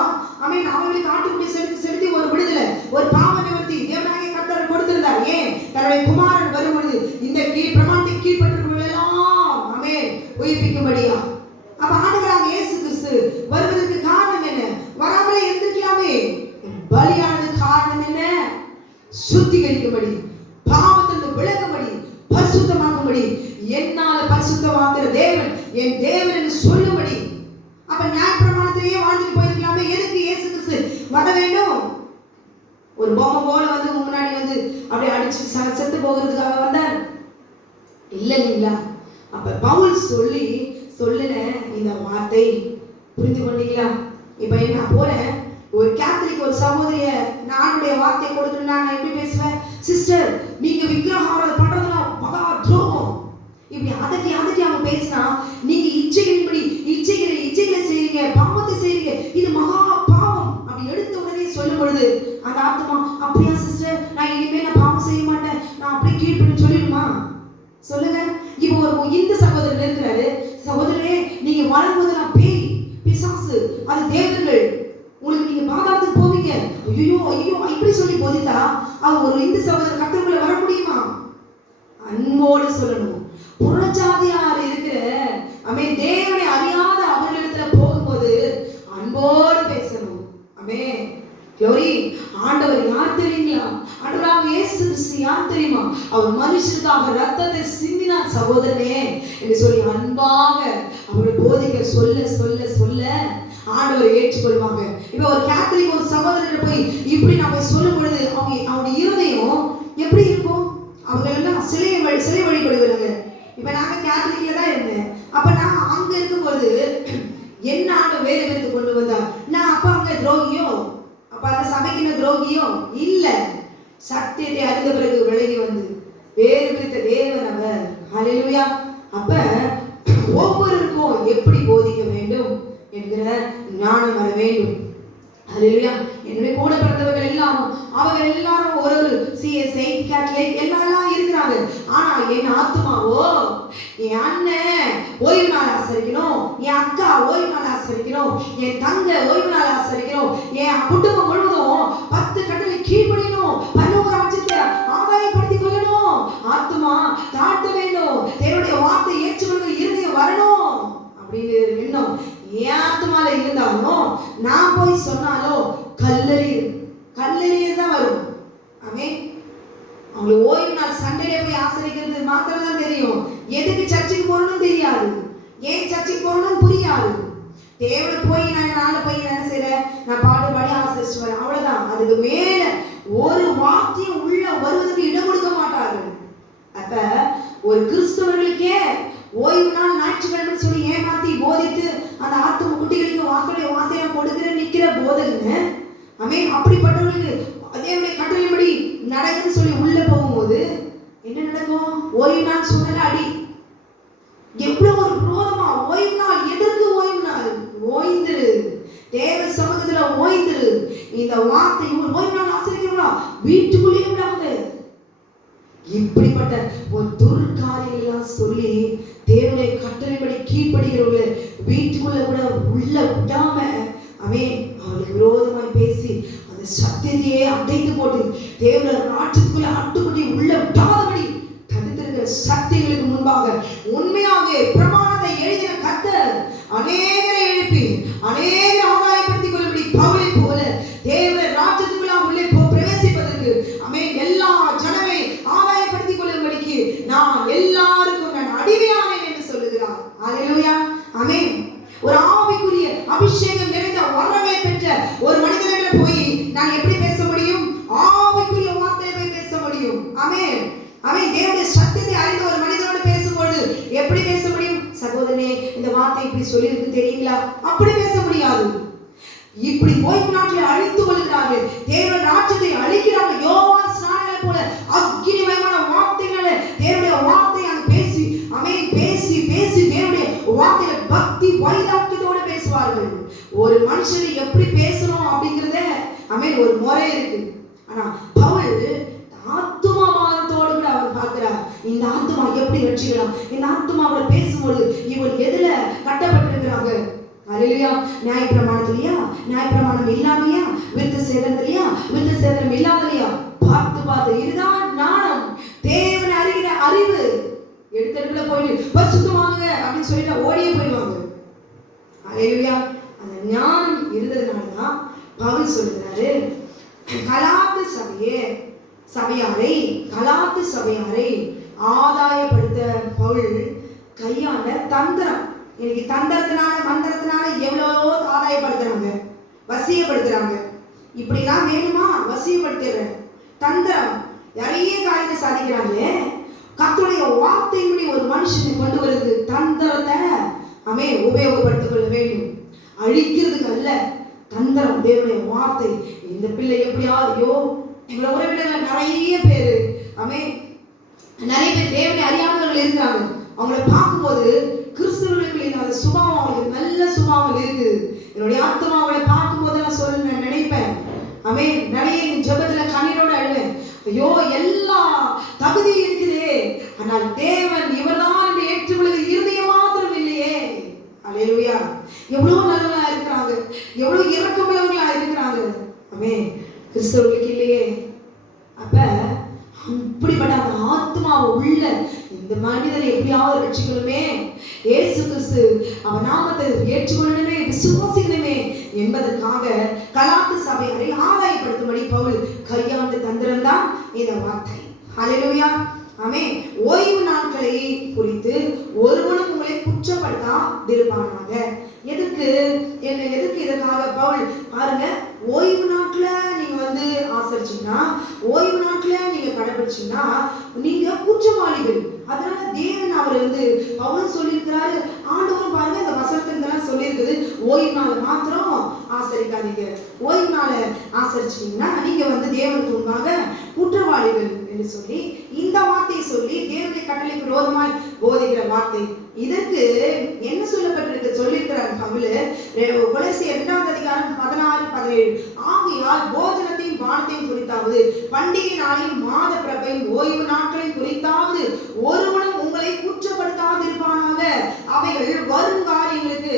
ஆமென் அவங்களுக்கு ஆட்டுக்குட்டி செலுத்தி ஒரு விடுதலை, ஒரு பாவ நிவர்த்தி தேவனாகிய கர்த்தர் கொடுத்திருந்தார். ஏன்? தன்னுடைய குமாரன் வரும்பொழுது இந்த பிரமாணத்தை கீழ்ப்பட்டிருக்கிறவர்கள் எல்லாம் ஆமென் உயிர்ப்பிக்கும்படியா. அப்ப ஆண்டவராக இயேசு கிறிஸ்து வருவதற்கு காரணம் என்ன? வராமலே இருந்திருக்கலாமே. பலியானது காரணம் என்ன? சுத்திகரிக்கும்படி, பாவத்திலிருந்து விலகும்படி, பரிசுத்தமாக்கும்படி, என்னால பரிசுத்தமாக்குற தேவன் என் தேவன் என்று சொல்லும்படி. அப்ப நியாயப்பிரமாணத்திலேயே வாழ்ந்துட்டு போயிருக்கலாமே. எதுக்கு இயேசு கிறிஸ்து வர வேண்டும்? ஒரு பொம்மை போல வந்து முன்னாடி வந்து அப்படியே அடிச்சு செத்து போகிறதுக்காக வந்தார்? இல்லைங்களா? அப்ப பவுல் சொல்லின இந்த வார்த்தை புரிந்து கொண்டீங்களா? இப்ப நான் போறேன், ஒரு கேத்தலிக் ஒரு சகோதரிய நானுடைய வார்த்தையை கொடுத்துட்டு நான் எப்படி பேசுவேன்? சிஸ்டர் நீங்க விக்கிரகாரம் பண்றதுலாம் மகா துரோகம், இப்படி அதட்டி அவங்க பேசினா நீங்க இச்சைகளை செய்றீங்க, பாவத்தை செய்றீங்க, இது மகா பாவம் அப்படி எடுத்த உடனே சொல்லும் பொழுது அந்த ஆத்மா அப்படியா சிஸ்டர், நான் இனிமே நான் பாவம் செய்ய மாட்டேன், நான் அப்படியே கீழ்ப்படின்னு சொல்லிடுமா? சொல்லுங்க. இப்போ ஒரு இந்து சகோதரர் இருக்கிறாரு, சகோதரரே நீங்க வளர்வதெல்லாம் பேய் பிசாசு அது தேவர்கள், உங்களுக்கு நீங்க பாதாளத்துக்கு போவீங்க, ஐயோ இப்படி சொல்லி போதித்தா அவங்க ஒரு இந்து சகோதரர் கர்த்தருக்குள்ள வர முடியுமா? அன்போடு சொல்லணும். புறஜாதியார் இருக்கிற ஆமென் தேவனை அறியாத அவர்களிடத்துல போகும்போது அன்போடு பேசணும். ஆமென். க்ளோரி. ஆண்டவர் யார் தெரியுங்களா? ஆண்டவராக இயேசு கிறிஸ்து யார் தெரியுமா? அவர் மனுஷனுக்காக ரத்தத்தை சிந்தினார் சகோதரனே என்று சொல்லி அன்பாக அவரை போதிக்க சொல்ல ஆண்டவர் ஏற்றுக்கொள்வாங்க. இப்ப ஒரு கேத்தலிக் ஒரு சகோதரர் போய் இப்படி நம்ம சொல்லும் பொழுது அவங்க இருதயம் எப்படி இருக்கும்? அவங்க எல்லாம் சிலை வழிபடுகிறாங்க. இப்ப நாங்க கேத்தலிக்ல தான் இருந்தேன். அப்ப நான் அங்க இருக்கும்போது என்ன ஆண்டு வேறு கொண்டு வந்தா நான் அப்ப அங்க துரோகியோ, அப்ப அந்த சபைக்கு துரோகியோ இல்ல. சத்தியத்தை அறிந்த பிறகு விலகி வந்து வேறு பிரித்த தேவன் அவர். ஹல்லேலூயா. அப்ப ஒவ்வொருவருக்கும் எப்படி போதிக்க வேண்டும் என்கிற ஞானம் வர வேண்டும். ஹல்லேலூயா. என்னுடைய கூட பிறந்தவர்கள் எல்லாரும் அவர்கள் எல்லாரும் ஒரு சிஎஸ்ஐ கேத்தலிக் எல்லாம் இருக்கிறாங்க. ஆனா என் ஆத்துமாவோ என் அண்ணன் ஓய்வு நாள் ஆசரிக்கணும், என் அக்கா ஓய்வு நாள் ஆசரிக்கணும், என் தங்க ஓய்வு நாள் ஆசரிக்கணும், என் குடும்பம் முழுவதும் 10 கட்டளை கீழ்ப்படியணும், பரலோக ராஜ்யத்தை ஆதாயப்படுத்திக் கொள்ளணும், ஆத்துமா தாழ்த்த வேண்டும், தேவனுடைய வார்த்தை ஏற்றுக்கொள்கிற இருதயம் வரணும் அப்படின்னு எண்ணம் என் ஆத்துமால இருந்தாலும் நான் போய் சொன்னாலும் கல்லறியர் தான் வரும். ஆமென். அவங்க ஓய்வு நாள் சண்டே போய் ஆசரிக்கிறது மாத்திரம் தான் தெரியும். எதுக்கு சர்ச்சுக்கு போறணும்னு தெரியாது, ஏன் சர்ச்சுக்கு போறணும்னு புரியாது. தேவனை போய் நான் போய் என்ன செய்யறேன், நான் பாடி ஆசரிச்சு வரேன், அவ்வளவுதான். அதுக்கு மேல ஒரு வார்த்தையும் உள்ள வருவதற்கு இடம் கொடுக்க மாட்டார்கள். அப்ப ஒரு கிறிஸ்தவர்களுக்கே ஓய்வு நாள் ஞாயிற்றுக்கிழமை சொல்லி ஏமாத்தி போதித்து அந்த ஆத்தும குட்டிகளுக்கு வார்த்தையை கொடுக்கிற நிக்கிற போதகங்க. ஆமென். அப்படிப்பட்டவர்களுக்கு அதேவுடைய கட்டளைப்படி நடக்குன்னு சொல்லி உள்ள போகும்போது என்ன நடக்கும்? ஓய்வு நாள் சொன்னால அடி, ஓய்வு நாள். எதற்கு ஓய்வு நாள்? ஓய்ந்துரு, தேவ சமூகத்துல ஓய்ந்துரு. இந்த வார்த்தை ஓய்வு நாள் ஆசிரியர்களா வீட்டுக்குள்ளேயே விடாது. இப்படிப்பட்ட ஒரு துர்காரியெல்லாம் சொல்லி தேவனுடைய கட்டளைப்படி கீழ்ப்படுகிறவர்களை வீட்டுக்குள்ள கூட உள்ள விடாம அவர்களுக்கு விரோதமாய் பேசி அந்த சத்தியத்தையே அடைத்து போட்டு தேவனுடைய ராஜ்யத்துக்குள்ள அட்டுப்படி உள்ள விடாதபடி தடுத்திருக்கிற சக்திகளுக்கு முன்பாக உண்மையாக பிரமாணத்தை எழுதின கர்த்தர் அநேகரை எழுப்பி அநேகரை ஆதாயப்படுத்திக் கொள்ளபடி பவுலை போல தேவனுடைய ராஜ்யத்துக்குள்ள உள்ளே பிரவேசிப்பதற்கு எல்லா ஜனமே ஆதாயப்படுத்திக் கொள்ளும்படிக்கு நான் எல்லாருக்கும் நான் அடிமையானேன் என்று சொல்லுகிறார். அல்லேலூயா, ஆமென். ஒரு ஆவிக்குரிய அபிஷேகம் நிறைந்த வரங்களை பெற்ற ஒரு மனிதனிடம் போய் நான் எப்படி பேச முடியும்? ஆவிக்குரிய வார்த்தையை பேச முடியும். ஆமென், ஆமென். தேவனுடைய சத்தியத்தை அறிந்த ஒரு மனிதனோடு பேசும்போது எப்படி பேச முடியும்? சகோதரனே, இந்த வார்த்தை இப்படி சொல்லியிருக்கு தெரியுங்களா? அப்படி பேச முடியாது. இப்படி ஓய்வு நாட்களை அழித்து கொள்கிறார்கள், தேவ ராஜ்யத்தை அழிக்கிறார்கள். யோவான் ஸ்நானனை போல அக்கினிமயமான வார்த்தைகளை தேவனுடைய வார்த்தையை அங்கு பேசி பேசி பேசி தேவனுடைய வார்த்தைகளை பக்தி வைராக்கியத்தோடு பேசுவார்கள். ஒரு மனுஷனை எப்படி பேசணும் அப்படிங்கிறத ஒரு முறை இருக்கு. ஆனா பவுல் ஆத்துமாவாதத்தோடு கூட அவர் பார்க்கிறார். இந்த ஆத்துமா எப்படி ரட்சிக்கலாம்? இந்த ஆத்துமாவோட பேசும்போது இவன் எதுல கட்டப்பட்டிருக்கிறாங்க? அல்லேலூயா. நியாயப்பிரமாணத்திலையா? நியாயப்பிரமாணம் இல்லாமையா? விருத்த சேதனத்திலையா? விருத்த சேதனம் இல்லாதலையா? பார்த்து பார்த்து இதுதான் ஞானம், தேவனை அறிகிற அறிவு. எடுத்தடுப்புல போயிட்டு பரிசுத்தமாங்க அப்படின்னு சொல்லிட்டு ஓடியே போயிடுவாங்க. அல்லேலூயா. அந்த ஞானம் இருந்ததுனாலதான் பவுல் சொல்கிறாரு, கலாத்து சபையாரை ஆதாயப்படுத்த பவுல் கையாண்ட தந்திரம். இன்னைக்கு தந்திரத்தினால மந்திரத்தினால எவ்வளவோ ஆதாயப்படுத்துறாங்க, வசியப்படுத்துறாங்க. இப்படிலாம் வேணுமா? வசியப்படுத்துற தந்திரம் நிறைய காரியத்தை சாதிக்கிறாங்களே. கர்த்தருடைய வார்த்தையின்படி ஒரு மனுஷனை கொண்டு வருது தந்திரத்தை உபயோகப்படுத்திக் கொள்ள வேண்டும். அழிக்கிறதுக்கு அல்ல தந்திரம், தேவனுடைய வார்த்தை. இந்த பிள்ளை எப்படியாவது எங்களை உறவினர்கள் நிறைய பேரு நிறைய பேர் தேவனை அறியாதவர்கள் இருக்கிறாங்க. அவங்களை பார்க்கும்போது கிறிஸ்தவர்களுக்கு இல்லாத சுபாவம் அவங்களுக்கு நல்ல சுபாவம் இருக்குது. என்னுடைய ஆத்மா அவளை பார்க்கும்போது நான் சொல்ல நினைப்பேன். நிறைய ஜெபத்துல கண்ணீரோட அழுவேன். ஐயோ, எல்லா தகுதி இருக்குதே, ஆனால் தேவன் இவர்தான் என்று ஏற்றுக்கொள்கிற இருதயம் மாத்திரம் இல்லையே. அல்லேலூயா. எவ்வளவு நல்லவங்களா இருக்கிறாங்க, எவ்வளவு இரக்கமுள்ளவங்களா இருக்கிறாங்க. கிறிஸ்தவர்களுக்கு இல்லையே. அப்ப இப்படிப்பட்ட அந்த ஆத்மாவை உள்ள இந்த மனிதனை எப்படியாவது ரட்சிக்கணுமே, இயேசு கிறிஸ்து அவன் நாமத்தை ஏற்றுக்கொள்ளணுமே, விசுவாசிக்கணுமே என்பதற்காக கலாத்து சபையாரை ஆதாயப்படுத்தும்படி பவுல் கையாண்ட தந்திரம் தான் இந்த வார்த்தை. அல்லேலூயா, ஆமென். ஓய்வு நாட்களை குறித்து ஒருவனும் உங்களை குற்றப்படுத்தாதிருப்பானாக. எதுக்கு இதற்காக பவுல் பாருங்க, ஓய்வு நாட்களை நீங்க ஆசரிச்சீங்கன்னா, ஓய்வு நாட்களை நீங்க கடைபிடிச்சீங்கன்னா நீங்க குற்றவாளிகள். அதனால தேவன் அவர் பவுல் சொல்லியிருக்கிறாரு. ஆண்டவரும் பாருங்க இந்த வசனத்திலாம் சொல்லியிருக்குது, ஓய்வு நாள் மாத்திரம் ஆசரிக்காதீங்க. ஓய்வு நாளை ஆசரிச்சீங்கன்னா நீங்க தேவனுக்கு முன்பாக குற்றவாளிகள் என்று சொல்லி இந்த வார்த்தையை சொல்லி தேவனுடைய கட்டளைக்கு விரோதமாய் போதிக்கிற வார்த்தை. இதற்கு என்ன சொல்லப்பட்டிருக்கு சொல்லியிருக்கிறார் பவுல். கொலோசியர் 2 அதிகாரம் 16-17. ஆகையால் போஜனத்தையும் பானத்தையும் குறித்தாவது, பண்டிகை நாளையும் மாத பிறப்பையும் ஓய்வு நாட்களையும் குறித்தாவது ஒருவனும் உங்களை குற்றப்படுத்தாதிருப்பானாக. அவைகள் வருங்காரியங்களுக்கு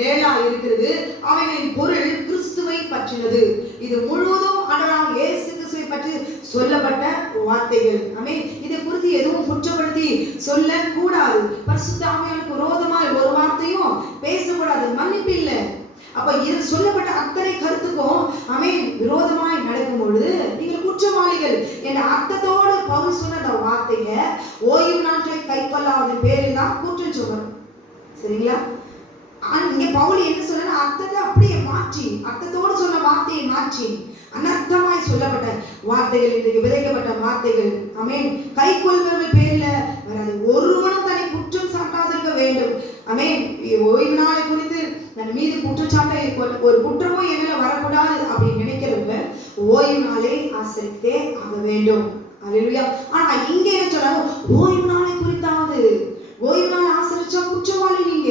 நேரா இருக்கிறது. அவைகளின் பொருள் கிறிஸ்துவை பற்றினது. இது முழுவதும் ஆண்டவராகிய இயேசு கிறிஸ்துவை பற்றி சொல்லப்பட்ட வார்த்தைகள். இதை குறித்து எதுவும் குற்றப்படுத்தி சொல்ல கூடாது. பரிசுத்த ஆவியானுக்கு விரோதமாய் ஒரு வார்த்தையும் பேசக்கூடாது. மன்னிப்பு இல்லை. அப்ப இது சொல்லப்பட்ட அத்தனை கருத்துக்கும் விரோதமாய் நடக்கும் பொழுது நீங்கள் குற்றவாளிகள் என்ற அர்த்தத்தோடு பவுல் சொன்ன அந்த வார்த்தைய ஓய்வு நாட்களை கை கொள்ளாத பேரில் தான் குற்றம் சொல்லணும். சரிங்களா? இங்க பவுல் என்ன சொன்ன அர்த்தத்தை அப்படியே மாற்றி, அர்த்தத்தோடு சொன்ன வார்த்தையை மாற்றி அனர்த்தமாய் சொல்லப்பட்ட வார்த்தைகள், இன்றைக்கு விதைக்கப்பட்ட வார்த்தைகள் கை கொள்பவர்கள் பேர்ல வராது. ஒருவனும் தன்னை குற்றம் சாட்டாதிருக்க வேண்டும். ஓய்வு நாளை குறித்து தன் மீது குற்றச்சாட்டை ஒரு குற்றமும் என் மேல வரக்கூடாது அப்படின்னு நினைக்கிறவங்க ஓய்வு நாளை ஆசரித்தே ஆக வேண்டும். அல்லேலூயா. ஆனா இங்க என்ன சொன்னாலும் ஓய்வு நாளை குறித்தாவது, ஓய்வு நாள் ஆசரிச்சா குற்றவாளி நீங்க.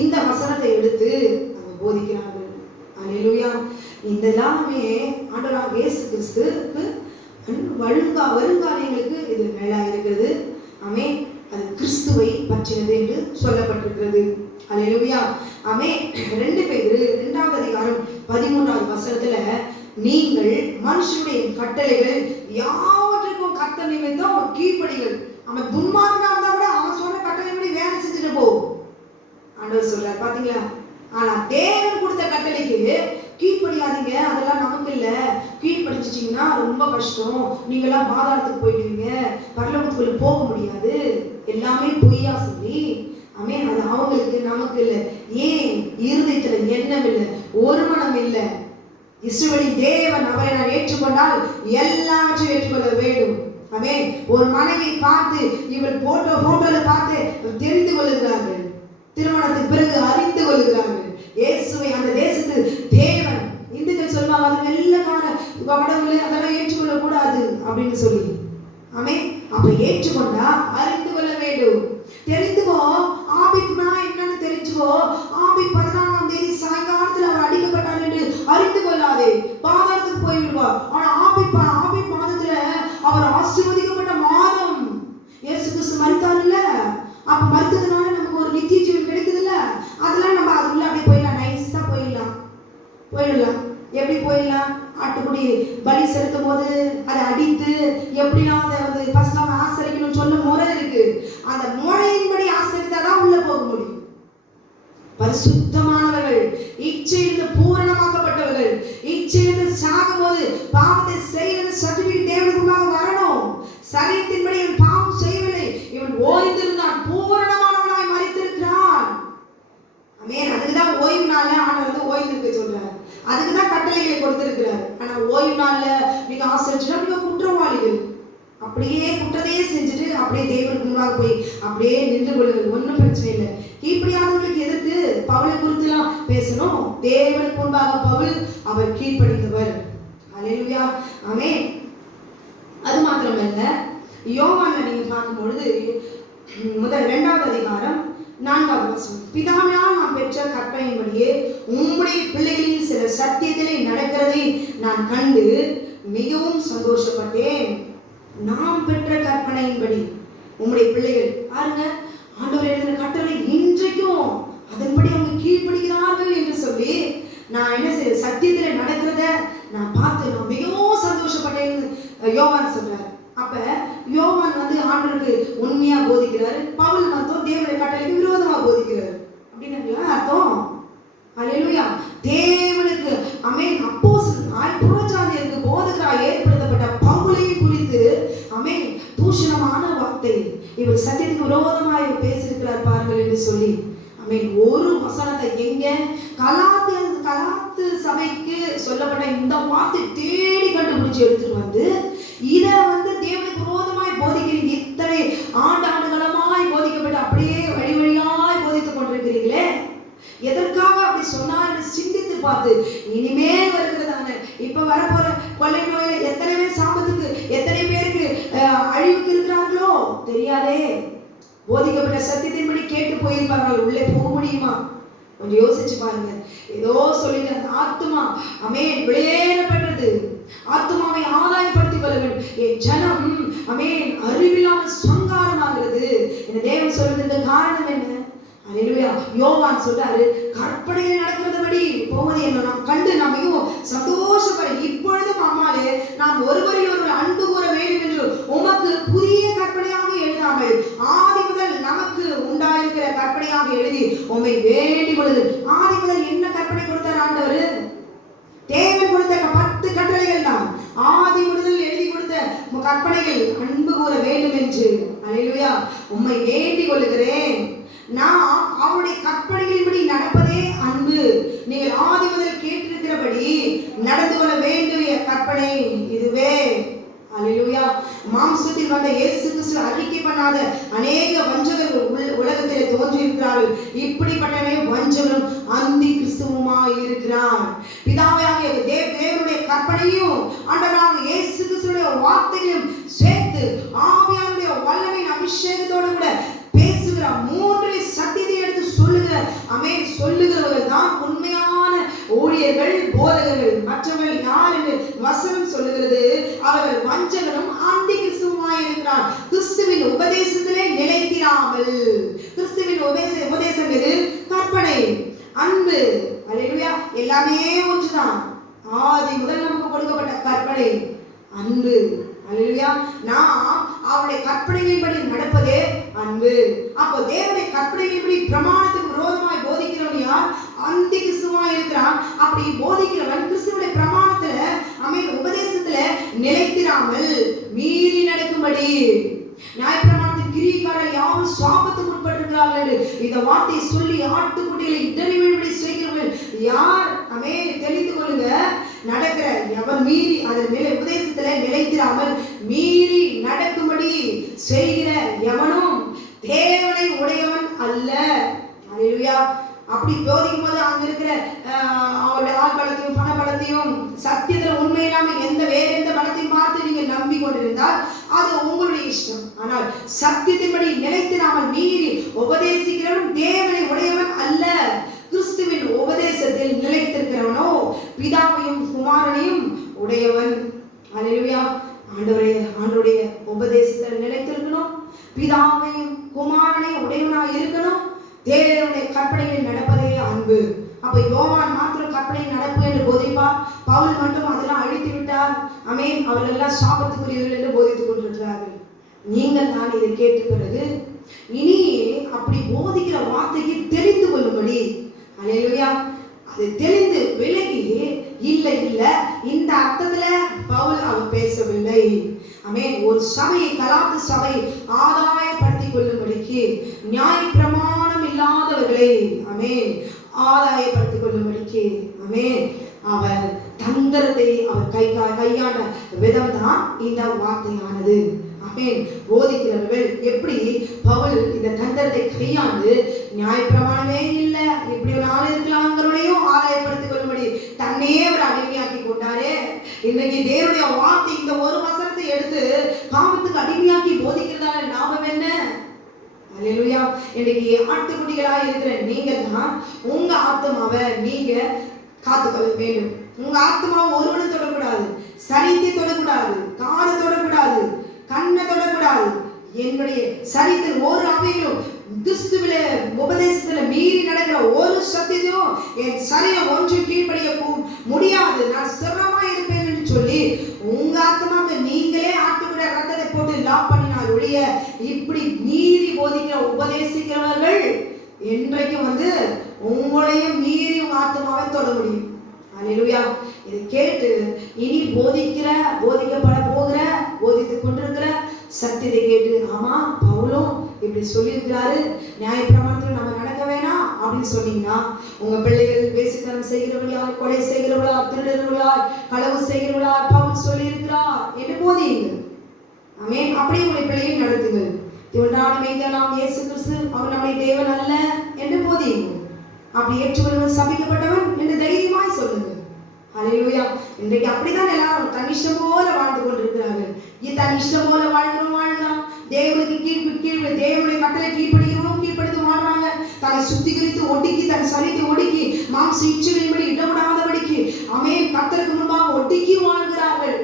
இந்த வசனத்தை எடுத்து அவங்க போதிக்கிறார்கள். அல்லேலூயா. இதெல்லாமே ஆண்டவராகிய இயேசு கிறிஸ்துவுக்கு வருங்காலங்களுக்கு இது மேலா இருக்கிறது. ஆமென். அது கிறிஸ்துவை பற்றினது என்று சொல்லப்பட்டிருக்கிறது. அல்லேலூயா. ஆமென். 2 பேதுரு 2வது அதிகாரம் 13வது வசனத்துல, நீங்கள் மனுஷனுடைய கட்டளைகள் யாவற்றுக்கும் கர்த்தர் நிமித்தம் கீழ்ப்படிகள். அவன் துன்மார்க்கனா இருந்தா கூட அவன் சொல்ற கட்டளைப்படி வேலை செஞ்சுட்டு போ ஆண்டவர் சொல்றார். பாத்தீங்களா? ஆனா தேவன் கொடுத்த கட்டளைக்கு கீழ்ப்படியாதீங்க, அதெல்லாம் நமக்கு இல்ல, கீழ்ப்படிச்சிட்டீங்கன்னா ரொம்ப கஷ்டம், நீங்க எல்லாம் பாதாளத்துக்கு போயிடுவீங்க, பரலோகத்துக்குள்ள போக முடியாது, எல்லாமே பொய்யா சொல்லி ஆமென். அது அவங்களுக்கு நமக்கு இல்லை. ஏன்? இருதயத்துல எண்ணம் இல்லை, ஒரு மனம் இல்லை. இஸ்ரவேலின் தேவன் அவரை நான் ஏற்றுக்கொண்டால் எல்லாவற்றையும் ஏற்றுக்கொள்ள வேண்டும். ஆமென். ஒரு மனைவி பார்த்து இவள் போட்டோல பார்த்து தெரிந்து கொள்ளுகிறார்கள், திருமணத்துக்கு பிறகு அறிந்து கொள்ளுகிறார்கள் இயேசுவை அந்த தேசத்து தேவன். இந்துக்கள் சொல்லுவாங்க அது வெள்ளக்கார கடவுளை, அதெல்லாம் ஏற்றுக்கொள்ள கூடாது அப்படின்னு சொல்லி. ஆமென். அப்ப ஏற்றுக்கொண்டா அறிந்து கொள்ள வேண்டும். தெரிந்துக்கோ, ஆபித்னா என்னன்னு தெரிஞ்சுக்கோ. ஆபித் 14ஆம் தேதி சாயங்காலத்தில் அவர் அடிக்கப்பட்டார் என்று அறிந்து கொள்ளாதே, பாதாளத்துக்கு போய்விடுவார். ஆனா ஆபித் மாதத்துல அவர் ஆசீர்வதிக்கப்பட்ட மாதம். இயேசு கிறிஸ்து மரித்தார் இல்ல, அப்ப மரித்ததுனால நமக்கு ஒரு நித்திய ஜீவன் கிடைக்குது இல்ல, அதெல்லாம் நம்ம அதுக்குள்ள அப்படியே போயிடலாம், நைஸா போயிடலாம். எப்படி போயிடலாம்? ஆட்டுக்குடி பலி செலுத்தும் போது அதை அடித்து எப்படின்னா அதை வந்து பஸ்காவை ஆசரிக்கணும்னு சொல்ல முறை இருக்கு. அந்த முறையின்படி ஆசரித்தாதான் உள்ள போக முடியும். பரிசுத்தமானவர்கள், இச்சையிலிருந்து பூரணமாக்கப்பட்டவர்கள், இச்சையிலிருந்து சாகும் போது பாவத்தை செய்யறது சர்டிபிகேட் தேவனுக்குள்ளாக வரணும். சரீரத்தின்படி இவன் பாவம் செய்யவில்லை, இவன் ஓய்ந்திருந்தான், பூரணமானவனாய் மரித்திருக்கிறான். ஆமென். அதுக்குதான் ஓய்வு நாள்ல ஆண்டவர் ஓய்ந்திருக்க சொல்றாரு, அதுக்குதான் கட்டளைகளை கொடுத்திருக்கிறார். ஆனா ஓய்வு நாள்ல நீங்க ஆசரிச்சுனா நீங்க குற்றவாளிகள். அப்படியே குற்றத்தையே செஞ்சுட்டு அப்படியே தேவனுக்கு முன்பாக போய் அப்படியே நின்று கொள்ளுங்கள், ஒன்றும் பிரச்சனை இல்லை. கீழ்ப்படியாதவர்களுக்கு எதிர்த்து பவுலை குறித்துலாம் பேசணும். தேவனுக்கு முன்பாக பவுல் அவர் கீழ்ப்படிந்தவர். அல்லேலூயா. ஆமென். அது மாத்திரமல்ல, யோவான்ல நீங்க பார்க்கும் பொழுது 2வது அதிகாரம் 4வது வசனம், பிதாவினால் நாம் பெற்ற கற்பனையின்படியே உம்முடைய பிள்ளைகளில் சில சத்தியத்திலே நடக்கிறதை நான் கண்டு மிகவும் சந்தோஷப்பட்டேன். நாம் பெற்ற கற்பனையின்படி உம்முடைய பிள்ளைகள் பாருங்க, ஆண்டவர் எழுதின கட்டளை இன்றைக்கும் அதன்படி அவங்க கீழ்ப்படுகிறார்கள் என்று சொல்லி நான் என்ன செய்ய சத்தியத்துல நடக்கிறத நான் பார்த்து நான் மிகவும் சந்தோஷப்பட்டேன்னு யோவான் சொல்றாரு. அப்ப யோவான் வந்து ஆண்டவருக்கு உண்மையா போதிக்கிறாரு, பவுல் மட்டும் தேவனுடைய கட்டளைக்கு விரோதமா போதிக்கிறாரு. அப்படின்னு அர்த்தம். அல்லேலூயா. தேவனுக்கு ஆமென் அப்போஸ்தலனாய் புறஜாதியருக்கு போதகராய் ஏற்படுத்தப்பட்ட பவுலை குறித்து ஆமென் தூஷணமான வார்த்தை இவர் சத்தியத்துக்கு விரோதமாய் பேசியிருக்கிறார் பாருங்கள் என்று சொல்லி ஆமென். ஒரு வசனத்தை எங்க கலாத்து சபைக்கு சொல்லப்பட்ட இந்த வார்த்தை தேடி கண்டுபிடிச்சு எடுத்துட்டு வந்து இதை வந்து தேவனுக்கு விரோதமாய் போதிக்கிறீங்க. இத்தனை ஆண்டுகளமாய் போதிக்கப்பட்டு அப்படியே வழி வழியாய் போதித்துக் கொண்டிருக்கிறீங்களே, எதற்காக அப்படி சொன்னா என்று சிந்தித்து பார்த்து இனிமேல் வருகிறதான இப்ப வரப்போற கொள்ளை நோயில எத்தனை பேர் சாபத்துக்கு, எத்தனை பேருக்கு அழிவுக்கு இருக்கிறார்களோ தெரியாதே. போதிக்கப்பட்ட சத்தியத்தின்படி கேட்டு போயிருப்பார்கள், உள்ளே போக முடியுமா? கொஞ்சம் யோசிச்சு பாருங்க. ஏதோ சொல்லிட்டு அந்த ஆத்மா ஆமென் வெளியேறப்பட்டது, ஆத்மாவை ஆதாயப்படுத்திக் கொள்ள வேண்டும். என் ஜனம் ஆமென் அறிவில்லாமல் சங்காரமாகிறது. இந்த தேவன் சொல்றதுக்கு காரணம் என்ன? அல்லேலூயா. யோவான் சொல்றாரு, கற்பனையில் நடக்கிறபடி போவதை நாம் கண்டு நாம் மிகவும் சந்தோஷப்பட, இப்பொழுதும் அம்மாலே நாம் ஒருவரில் ஒருவர் அன்பு கூற வேண்டும் என்று உமக்கு புதிய கற்பனையாக எழுதாமல் ஆதி முதல் நமக்கு உண்டாயிருக்கிற கற்பனையாக எழுதி உம்மை வேண்டிக் கொள்ளுது. ஆதி முதல் என்ன கற்பனை கொடுத்தார் ஆண்டவர்? தேவன் கொடுத்த 10 கட்டளைகள் தான் ஆதி முதல் எழுதி கொடுத்த கற்பனைகள், அன்பு கூற வேண்டும் என்று. அல்லேலூயா. உம்மை வேண்டிக் கொள்ளுகிறேன். நாம் அவருடைய கற்பனைகளின்படி நடப்பதே அன்பு. நீங்கள் ஆதி முதல் கேட்டிருக்கிறபடி நடந்து கொள்ள வேண்டிய கற்பனை இதுவே. அல்லேலூயா. மாம்சத்தில் வந்த இயேசு கிறிஸ்து அறிக்கை பண்ணாத அநேக வஞ்சகர்கள் உலகத்திலே தோன்றி இருக்கிறார்கள். இப்படிப்பட்ட வஞ்சகரும் அந்தி கிறிஸ்துவுமாய் இருக்கிறார். பிதாவாகிய தேவனுடைய கற்பனையும் ஆண்டவராகிய இயேசு கிறிஸ்துவுடைய வார்த்தைகளையும் சேர்த்து ஆவியானவருடைய வல்லமையின் அபிஷேகத்தோடு கூட பேசுகிற 3 சத்தியத்தை எடுத்து சொல்லுகிற சொல்லுகிறவர்கள் தான் உண்மையான ஊழியர்கள், போதகர்கள். மற்றவர்கள் யார் என்று வசனம் சொல்லுகிறது? அவர்கள் வஞ்சகனும் அந்தி கிறிஸ்துவுமாய் இருக்கிறார். கிறிஸ்துவின் உபதேசத்திலே நிலைத்திராமல். கிறிஸ்துவின் உபதேசம் எது? கற்பனை, அன்பு. அல்லேலூயா. எல்லாமே ஒன்றுதான். ஆதி முதல் நமக்கு கொடுக்கப்பட்ட கற்பனை அன்பு. அல்லேலூயா. நாம் அவருடைய கற்பனைகளின்படி நடப்பதே அன்பு. அப்போ தேவனுடைய கற்பனைகளின்படி பிரமாணத்துக்கு விரோதமாய் போதிக்கிறவன் யார்? அந்தி கிறிஸ்துவாய் இருக்கிறான். அப்படி போதிக்கிறவன் கிறிஸ்துவுடைய பிரமாணத்துல உபதேசத்துல நிலைத்திராமல் மீறி நடக்கும்படி. நியாயப்பிரமாணத்தின் கிரியைக்காரர் யாரும் சாபத்துக்கு உட்பட்டிருக்கிறார்கள் என்று இந்த வார்த்தை சொல்லி ஆட்டுக்குட்டிகளை இடறிவிடும்படி செய்கிறவர்கள் யார்? தெரிந்து கொள்ளுங்க. நடக்கிற எவன் மீறி அதன் மேல உபதேசத்துல நிலைத்திராமல் மீறி நடக்கும்படி செய்கிற எவனும் தேவனை உடையவன் அல்ல. அல்லேலூயா. அப்படி போதிக்கும் போது அங்க இருக்கிற அவருடைய ஆள் பலத்தையும் பண பலத்தையும் சத்தியத்துல உண்மை இல்லாம வேற எந்த பலத்தையும் பார்த்து நீங்க நம்பி கொண்டிருந்தால் அது உங்களுடைய இஷ்டம். ஆனால் சத்தியத்தின்படி நிலைத்திராமல் மீறி உபதேசிக்கிறவன் தேவனை உடையவன் அல்ல. கிறிஸ்துவின் உபதேசத்தில் நிலைத்திருக்கிறவனோ பிதாவையும் குமாரனையும் உடையவன். அல்லேலூயா. ஆண்டவருடைய உபதேசத்தில் நிலைத்திருக்கணும். பிதாவையும் குமாரனையும் உடையவனாய் இருக்கணும். தேவனுடைய கற்பனையில் நடப்பதே அன்பு. அப்ப யோவான் மாத்திரம் கற்பனை நடப்பு என்று போதிப்பார். பவுல் மட்டும் அதெல்லாம் அழித்து விட்டார். அவர்கள் எல்லாம் சாபத்துக்குரியவர்கள் என்று போதித்துக் கொண்டிருக்கிறார்கள். நீங்கள் நான் இதை கேட்ட பிறகு இனி அப்படி போதிக்கிற வார்த்தைக்கு தெரிந்து கொள்ளும்படி. அல்லேலூயா. அது தெரிந்து விலகி இல்ல இந்த அர்த்தத்துல பவுல் அவர் பேசவில்லை. ஒரு சபையை கலாத்து சபை ஆதாயப்படுத்திக் கொள்ளும்படிக்கு நியாய பிரமாணம் இல்லாதவர்களை ஆதாயப்படுத்திக் கொள்ளும்படிக்கு அவர் தந்திரத்தை அவர் கையாண்ட விதம் தான் இந்த வார்த்தையானது. போதிக்கிறவர்கள் எப்படி பவுல் இந்த தந்திரத்தை கையாண்டு நியாயப்பிரமாணமே இல்லை இப்படி ஒரு ஆள் இருக்கலாம்ங்கிறதையும் ஆதாயப்படுத்திக் கொள்ளும்படி தன்னையே அவர் அடிமையாக்கி கொண்டாரே. இன்னைக்கு தேவனுடைய வார்த்தை இந்த ஒரு வசனத்தை எடுத்து பாவத்துக்கு அடிமையாக்கி போதிக்கிறதால லாபம் என்ன? அல்லேலூயா. இன்னைக்கு ஆட்டுக்குட்டிகளா இருக்கிற நீங்க தான் உங்க ஆத்மாவை நீங்க காத்துக்கொள்ள வேண்டும். உங்க ஆத்மாவை ஒருவனும் தொடக்கூடாது, சரீரத்தை தொடக்கூடாது, காதை தொடக்கூடாது, கண்ணை தொடக்கூடாது. என்னுடைய சரீரத்தில் ஒரு அவையிலும் கிறிஸ்துவில உபதேசத்துல மீறி நடக்கிற ஒரு சத்தியத்தையும் என் சரீரம் ஒன்று கீழ்படிய முடியாது. நான் சிரமமா இருப்பேன் என்று சொல்லி உங்க ஆத்மாவை நீங்களே ஆட்டுக்குடைய ரத்தத்தை போட்டு லாக் பண்ணினால் ஒழிய இப்படி மீறி போதிக்கிற உபதேசிக்கிறவர்கள் என்றைக்கு உங்களையும் மீறி உங்க ஆத்மாவை தொட முடியும். அல்லேலூயா. இதை கேட்டு இனி போதிக்கப்பட போகிற போதித்துக் கொண்டிருக்கிற சத்தியத்தை கேட்டு ஆமா பவுலும் இப்படி சொல்லியிருக்கிறாரு, நியாயப்பிரமாணத்துல நம்ம நடக்க வேணாம் அப்படின்னு சொன்னீங்கன்னா உங்க பிள்ளைகள் வேசித்தனம் செய்கிறவர்களா, கொலை செய்கிறவர்களா, திருடுறவர்களா, களவு செய்கிறவர்களா பவுல் சொல்லி இருக்கிறார் என்று போதியுங்கள். அப்படியே உங்களுடைய பிள்ளையை நடத்துங்கள். நாம் இயேசு கிறிஸ்து அவர் நம்முடைய தேவன் அல்ல என்று போதியுங்கள். அப்படி ஏற்றுக்கொள்வன் சபிக்கப்பட்டவன் என்று தைரியமாய் சொல்லுங்க. அல்லேலூயா. இன்றைக்கு அப்படிதான் எல்லாரும் தன் இஷ்டம் போல வாழ்ந்து கொண்டிருக்கிறார்கள். தன் இஷ்டம் போல வாழ்கிறோம். தேவனுக்கு தேவனுடைய கட்டளை கீழ்ப்படுத்தி வாழ்றாங்க. தன்னை சுத்திகரித்து ஒடுக்கி தன் சரீரத்தை ஒடுக்கி மாம்ச இச்சைகளின்படி இடவிடாதபடிக்கு கர்த்தருக்கு முன்பாக ஒடுக்கி வாழ்கிறார்கள்.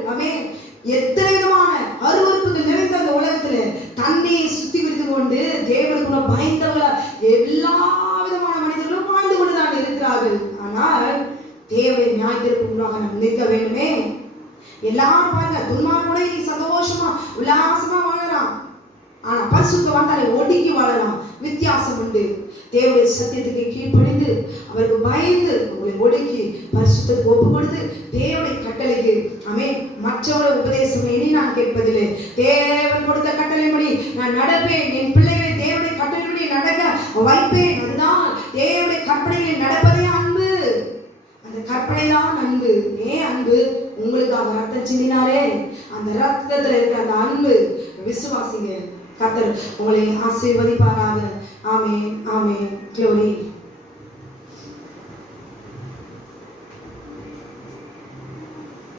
எத்தனை விதமான அருவருப்புகள் நிறைந்த அந்த உலகத்துல தன்னை சுத்திகரித்து கொண்டு தேவனுக்குள்ள பயந்தவர்கள எல்லா விதமான மனிதர்களும் வாழ்ந்து கொண்டுதான் இருக்கிறார்கள். ஆனால் தேவனுடைய நியாயத்திற்கு முன்பாக நாம் நிற்க வேண்டுமே. எல்லாரும் பாருங்க, துன்மார்க்கனோட சந்தோஷமா உல்லாசமா வாழலாம். ஆனா பரிசுத்தவான் தன்னை ஒடுக்கி வாழலாம். வித்தியாசம் உண்டு. தேவனுடைய சத்தியத்துக்கு கீழ்ப்படிந்து அவருக்கு பயந்து உங்களை ஒடுக்கி பரிசுத்தத்துக்கு ஒப்பு கொடுத்து தேவனுடைய கட்டளைக்கு மற்றவருடைய உபதேசம் இனி நான் கேட்பதில்லை. தேவன் கொடுத்த கட்டளைப்படி நான் நடப்பேன். என் பிள்ளைகளை தேவனுடைய கட்டளைப்படி நடக்க வைப்பேன். அதுதான் தேவனுடைய கற்பனைகளில் நடப்பதே அன்பு. அந்த கற்பனை தான் அன்பு. அன்பு உங்களுக்காக ரத்தம் சிந்தினாரே, அந்த ரத்தத்துல இருக்கிற அந்த அன்பு விசுவாசிங்க. கர்த்தர் உங்களை ஆசீர்வதிப்பாராக. ஆமென், ஆமென். க்ளோரி.